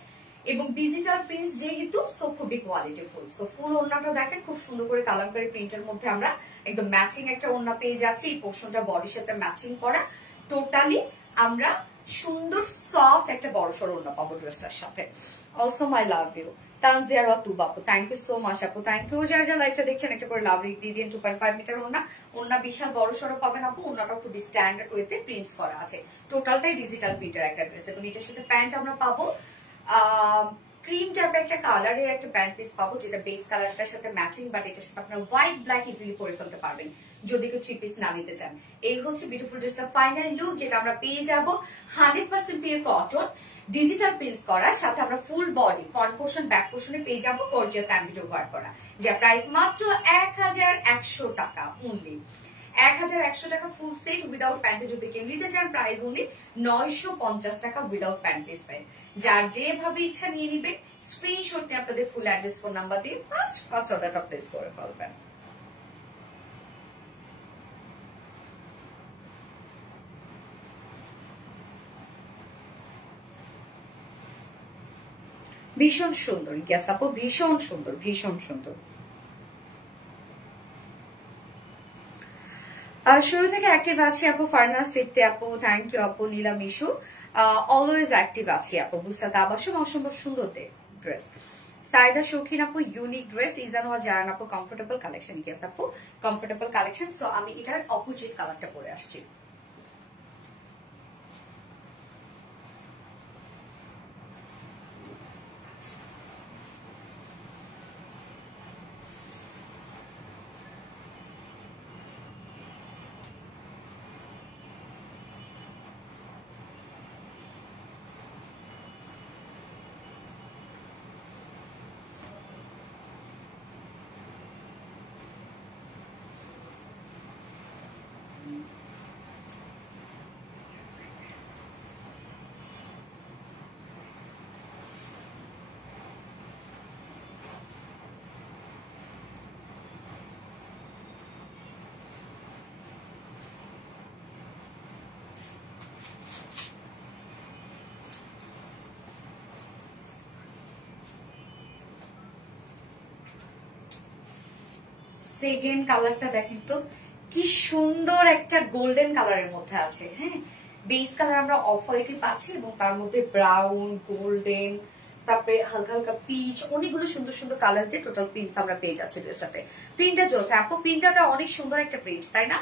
এবং ডিজিটাল প্রিন্ট যেহেতু সো খুবই কোয়ালিটিফুল। সো ফুল ওড়নাটা দেখেন খুব সুন্দর করে কালামকারী প্রিন্টের মধ্যে আমরা একদম ম্যাচিং একটা ওড়না পেয়ে যাচ্ছি। এই পোর্শনটা বডির সাথে ম্যাচিং করা, টোটালি আমরা সুন্দর সফট একটা বড় সড়ো ওড়না পাবো ড্রেসটার সাথে। Also my love you Tanzia Ratu বাপু, থ্যাংক ইউ সো মাচ আপু, থ্যাংক ইউ। যারা যারা লাইভটা দেখছেন একটা করে লাভ রিক দিয়ে দিন। 2.5 মিটার ওড়না বিশাল বড় সড়ো পাবেন আপু। ওড়নাটা খুবই স্ট্যান্ডার্ড ওয়েতে প্রিন্টস করা আছে, টোটালটাই ডিজিটাল প্রিন্টের একটা ড্রেস। এবং এটার সাথে প্যান্ট আমরা পাবো ক্রিম টাইপের একটা কালারের একটা প্যান্ট পিস পাবো, যেটা বেস কালারটার সাথে ম্যাচিং, বাট এটার সাথে আপনার হোয়াইট ব্ল্যাক ইজিলি পরে ফেলতে পারবেন যদি কেউ 3 পিস না নিতে চান। এই হচ্ছে বিউটিফুল ড্রেসটা ফাইনাল লুক, যেটা আমরা পেয়ে যাবো 100% পিওর কটন ডিজিটাল প্রিন্টস করা, সাথে আমরা full body front portion back পোর্শনে পেয়ে যাবো গর্জিয়াস এমব্রয়ডারি ওয়ার্ক করা, যার প্রাইস মাত্র 1100 টাকা অনলি। 1100 টাকা ফুল সেট উইদাউট প্যান্টে যদি কেউ নিতে চান, প্রাইস অনলি 950 টাকা উইদাউট প্যান্ট পিস প্রাইস। যার যেভাবে ইচ্ছা নিয়ে নিবেন, স্ক্রিনশট নিয়ে আপনাদের ফুল অ্যাড্রেস ফোন নাম্বার দিয়ে ফার্স্ট অর্ডারটা প্লেস করে ফেলবেন। ভীষণ সুন্দর, গ্যাস আপু ভীষণ সুন্দর, ভীষণ সুন্দর। শুরু থেকে অ্যাক্টিভ আছি আপু। ফারনাস টিপতে আপু, থ্যাংক ইউ আপু। নীলা মিশু অলওয়েজ অ্যাক্টিভ আছি আপু। বুসাত আবাসম অসম্ভব সুন্দর ড্রেস। সাইদা শৌখিন আপু ইউনিক ড্রেস। ইজানোয়া জারান আপু কমফোর্টেবল কালেকশন। গ্যাস আপু কমফোর্টেবল কালেকশন। সো আমি এটার অপোজিট কালারটা পরে আসছি। সেকেন্ড কালারটা দেখেন তো কি সুন্দর একটা গোল্ডেন কালারের মধ্যে আছে। হ্যাঁ, বেস কালার আমরা অফ হোয়াইটই পাচ্ছি এবং তার মধ্যে ব্রাউন, গোল্ডেন, তারপরে হালকা হালকা পিচ, অনেকগুলো সুন্দর সুন্দর কালার দিয়ে টোটাল প্রিন্ট আমরা পেয়ে যাচ্ছি ড্রেসটাতে। প্রিন্টটা চলছে আপু, প্রিন্টটা অনেক সুন্দর একটা প্রিন্ট, তাই না?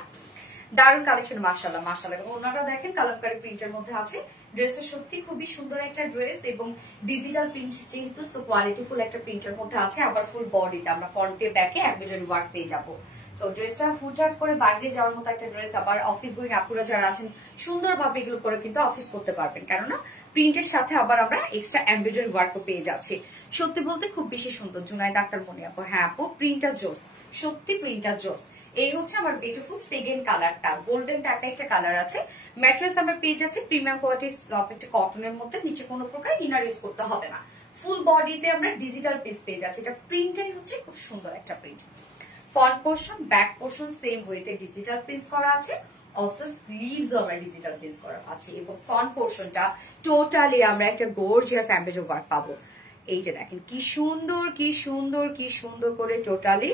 দারুণ কালেকশন, মাশাআল্লাহ মাশাআল্লাহ। এবং ওনারা দেখেন কালামকারী প্রিন্টের মধ্যে আছে। ড্রেসটা সত্যি খুবই সুন্দর একটা ড্রেস এবং ডিজিটাল প্রিন্ট যেহেতু তো কোয়ালিটিফুল একটা প্রিন্টের মধ্যে আছে। আবার ফুল বডিতে আমরা ফ্রন্টে ব্যাকে এমব্রয়ডারি ওয়ার্ক পেয়ে যাবো। তো ড্রেসটা হুটহাট করে বাইরে যাওয়ার মতো একটা ড্রেস। আবার অফিস গোয়িং আপুরা যারা আছেন সুন্দরভাবে এগুলো পরে কিন্তু অফিস করতে পারবেন, কেননা প্রিন্টের সাথে আবার আমরা এক্সট্রা এমব্রয়ডারি ওয়ার্কও পেয়ে যাচ্ছি। সত্যি বলতে খুব বেশি সুন্দর জুনাইদ আক্তার মনি আপু। হ্যাঁ আপু, প্রিন্টার জোস, সত্যি প্রিন্টার জোস। এই হচ্ছে আমার বিউটিফুল সেকেন্ড কালারটা, গোল্ডেন টাইপের একটা কালার আছে। ম্যাট্রেস আমরা পেয়ে যাচ্ছি প্রিমিয়াম কোয়ালিটির একটা কটনের মধ্যে, নিচে কোনো প্রকার ইনার ইউজ করতে হবে না। ফুল বডিতে আমরা ডিজিটাল পিস পেয়ে যাচ্ছি। এটা প্রিন্টটাই হচ্ছে খুব সুন্দর একটা print. Front portion, back portion same ওয়েতে ডিজিটাল প্রিন্ট করা আছে। অলসো স্লিভস আমরা ডিজিটাল প্রিন্ট করা আছে এবং ফ্রন্ট পোর্শনটা টোটালি আমরা একটা গর্জিয়াস এমব্রয়ডারি ওয়ার্ক পাবো। এই যে দেখেন কি সুন্দর কি সুন্দর কি সুন্দর করে টোটালি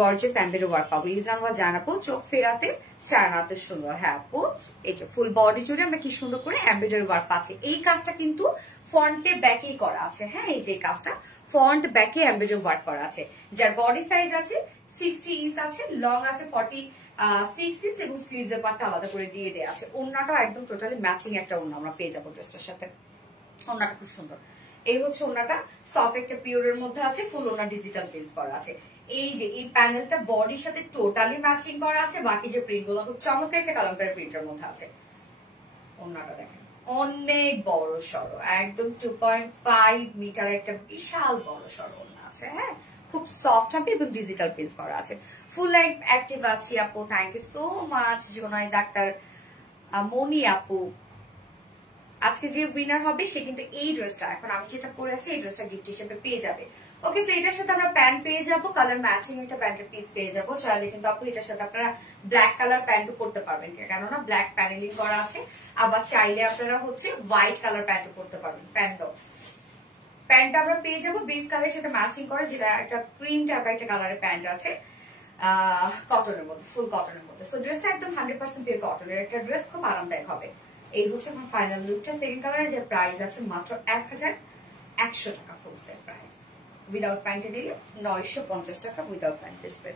গর্জিয়াস এমব্রয়ডারি ওয়ার্ক পাবো। ইজান ওয়া জানাবো চোখ ফেরাতে চায়নাতে সুন্দর। হ্যাঁ আপু, এই যে ফুল বডি জুড়ে আমরা কি সুন্দর করে এমব্রয়ডারি ওয়ার্ক পাচ্ছি। এই কাজটা কিন্তু ফ্রন্টে ব্যাকেই করা আছে। হ্যাঁ, এই যে কাজটা ফ্রন্ট ব্যাকে এমব্রয়ডারি ওয়ার্ক করা আছে। যার বডি সাইজ আছে 60 ইঞ্চ আছে, লং আছে 46 ইঞ্চ এবং স্লিভস এর পার্টটা আলাদা করে দিয়ে দেওয়া আছে। ওড়নাটা একদম টোটালি ম্যাচিং একটা ওড়না আমরা পেয়ে যাবো ড্রেসটার সাথে। ওড়নাটা খুব সুন্দর। এই হচ্ছে ওড়নাটা, সফট একটা পিওরের মধ্যে আছে, ফুল ওড়না ডিজিটাল প্রিন্ট করা আছে। এই যে এই প্যানেলটা বডির সাথে টোটালি ম্যাচিং করা আছে। বাকি যে প্রিন্ট গুলো খুব চমৎকার একটা কালামকারী প্রিন্টের মধ্যে আছে। ওড়নাটা দেখেন অনেক বড় সড়ো, একদম 2.5 মিটার একটা বিশাল বড় সড়ো ওড়না আছে। হ্যাঁ, খুব সফট হবে এবং ডিজিটাল প্রিন্ট করা আছে। ফুল অ্যাক্টিভ আছি আপু, thank you so much Junaid Akter Moni আপু। আজকে যে উইনার হবে সে কিন্তু এই ড্রেসটা, এখন আমি যেটা পরে আছি এই ড্রেসটা গিফট হিসেবে পেয়ে যাবে। ওকে, সো এটার সাথে আমরা প্যান্ট পেয়ে যাবো, কালার ম্যাচিং একটা প্যান্টের পিস পেয়ে যাবো। চাইলে কিন্তু আপু এটার সাথে আপনারা ব্ল্যাক কালার প্যান্টও করতে পারবেন, কেননা ব্ল্যাক প্যানেলিং করা আছে। আবার চাইলে আপনারা হচ্ছে হোয়াইট কালার প্যান্টও করতে পারবেন। প্যান্টটা আমরা পেয়ে যাবো বেস কালারের সাথে ম্যাচিং করা, যেটা একটা ক্রিম টাইপের একটা কালারের প্যান্ট আছে কটনের মধ্যে, ফুল কটনের মধ্যে। সো ড্রেসটা একদম 100% পিওর কটনের একটা ড্রেস, খুব আরামদায়ক হবে। এই হচ্ছে আমার ফাইনাল লুকটা। সেকেন্ড কালারের যে প্রাইস আছে মাত্র 1100 টাকা ফুল সেট প্রাইস। উইদাউট প্যান্টে নিলে 950 টাকা উইদাউট প্যান্ট ডিসপ্লে।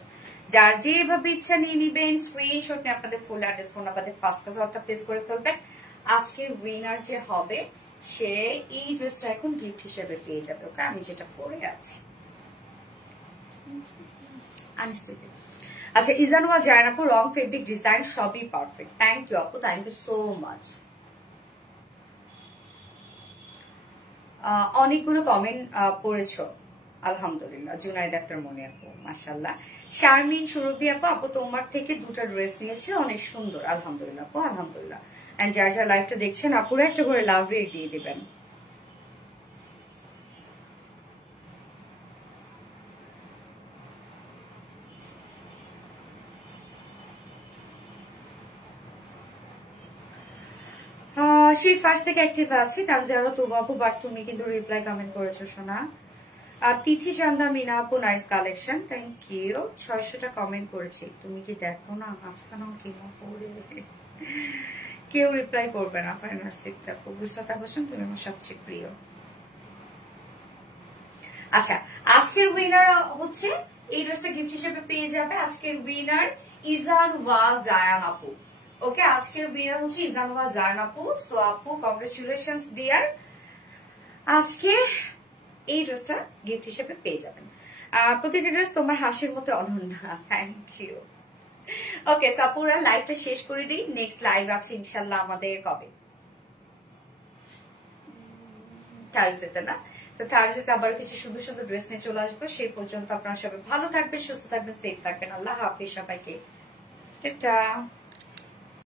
যার যেভাবে ইচ্ছা নিয়ে নিবেন, স্ক্রিনশট নিয়ে আপনাদের ফুল অ্যাড্রেস ফোন আপনাদের ফার্স্ট পাসওয়ার্ডটা প্লেস করে ফেলবেন। আজকে উইনার যে হবে সে এই ড্রেসটা এখন গিফট হিসেবে পেয়ে যাবে। ওকে, আমি যেটা পরে আছি। আচ্ছা, ইজানুয়া জায়নাপুর রং ফেব্রিক ডিজাইন সবই পারফেক্ট। থ্যাংক ইউ আপু, থ্যাংক ইউ সো মাচ। অনেকগুলো কমেন্ট পড়েছো, আলহামদুলিল্লাহ। জুনাইদ আক্তার মনি আপু, মাশাআল্লাহ। শারমিন সুরভি আপু, আপু তোমার থেকে দুটা ড্রেস নিয়েছি, অনেক সুন্দর। আলহামদুলিল্লাহ আপু, আলহামদুলিল্লাহ। এন্ড যারা যারা লাইভটা দেখছেন আপুরা একটা করে লাভ রেট দিয়ে দিবেন। সেই ফার্স্ট থেকে অ্যাক্টিভ আছি, তার যারা তো আপু, বাট তুমি কিন্তু রিপ্লাই কমেন্ট করেছো শোনা। আর তিথি চন্দা মিনা আপু, নাইস কালেকশন, থ্যাংক ইউ। 600টা কমেন্ট করেছি, তুমি কি দেখো না? আফসানা কি পড়ে কেউ রিপ্লাই করবে না। ফাইনাল সিক্ত আপু, বুঝতে পারছেন তুমি আমার সবচেয়ে প্রিয়। আচ্ছা, আজকের উইনার হচ্ছে এই ড্রেসটা গিফট হিসেবে পেয়ে যাবে। আজকের উইনার ইজান ওয়া জায়ান আপু। ওকে, আজকের উইনার হচ্ছে ইজান ওয়া জায়ান আপু। সো আপু, কংগ্রেচুলেশনস ডিয়ার, আজকে এই ড্রেসটা গিফট হিসেবে পেয়ে যাবেন। প্রতিটি ড্রেস তোমার হাসির মতো অনন্য। Thank you. ওকে, সো আপুরা লাইভটা শেষ করে দিই। নেক্সট লাইভ আছে ইনশাল্লাহ আমাদের কবে? থার্সডেতে না? তো থার্সডেতে আবার কিছু সুন্দর সুন্দর ড্রেস নিয়ে চলে আসবো। সেই পর্যন্ত আপনারা সবাই ভালো থাকবেন, সুস্থ থাকবেন, সেফ থাকবেন। আল্লাহ হাফিজ সবাইকে, টাটা।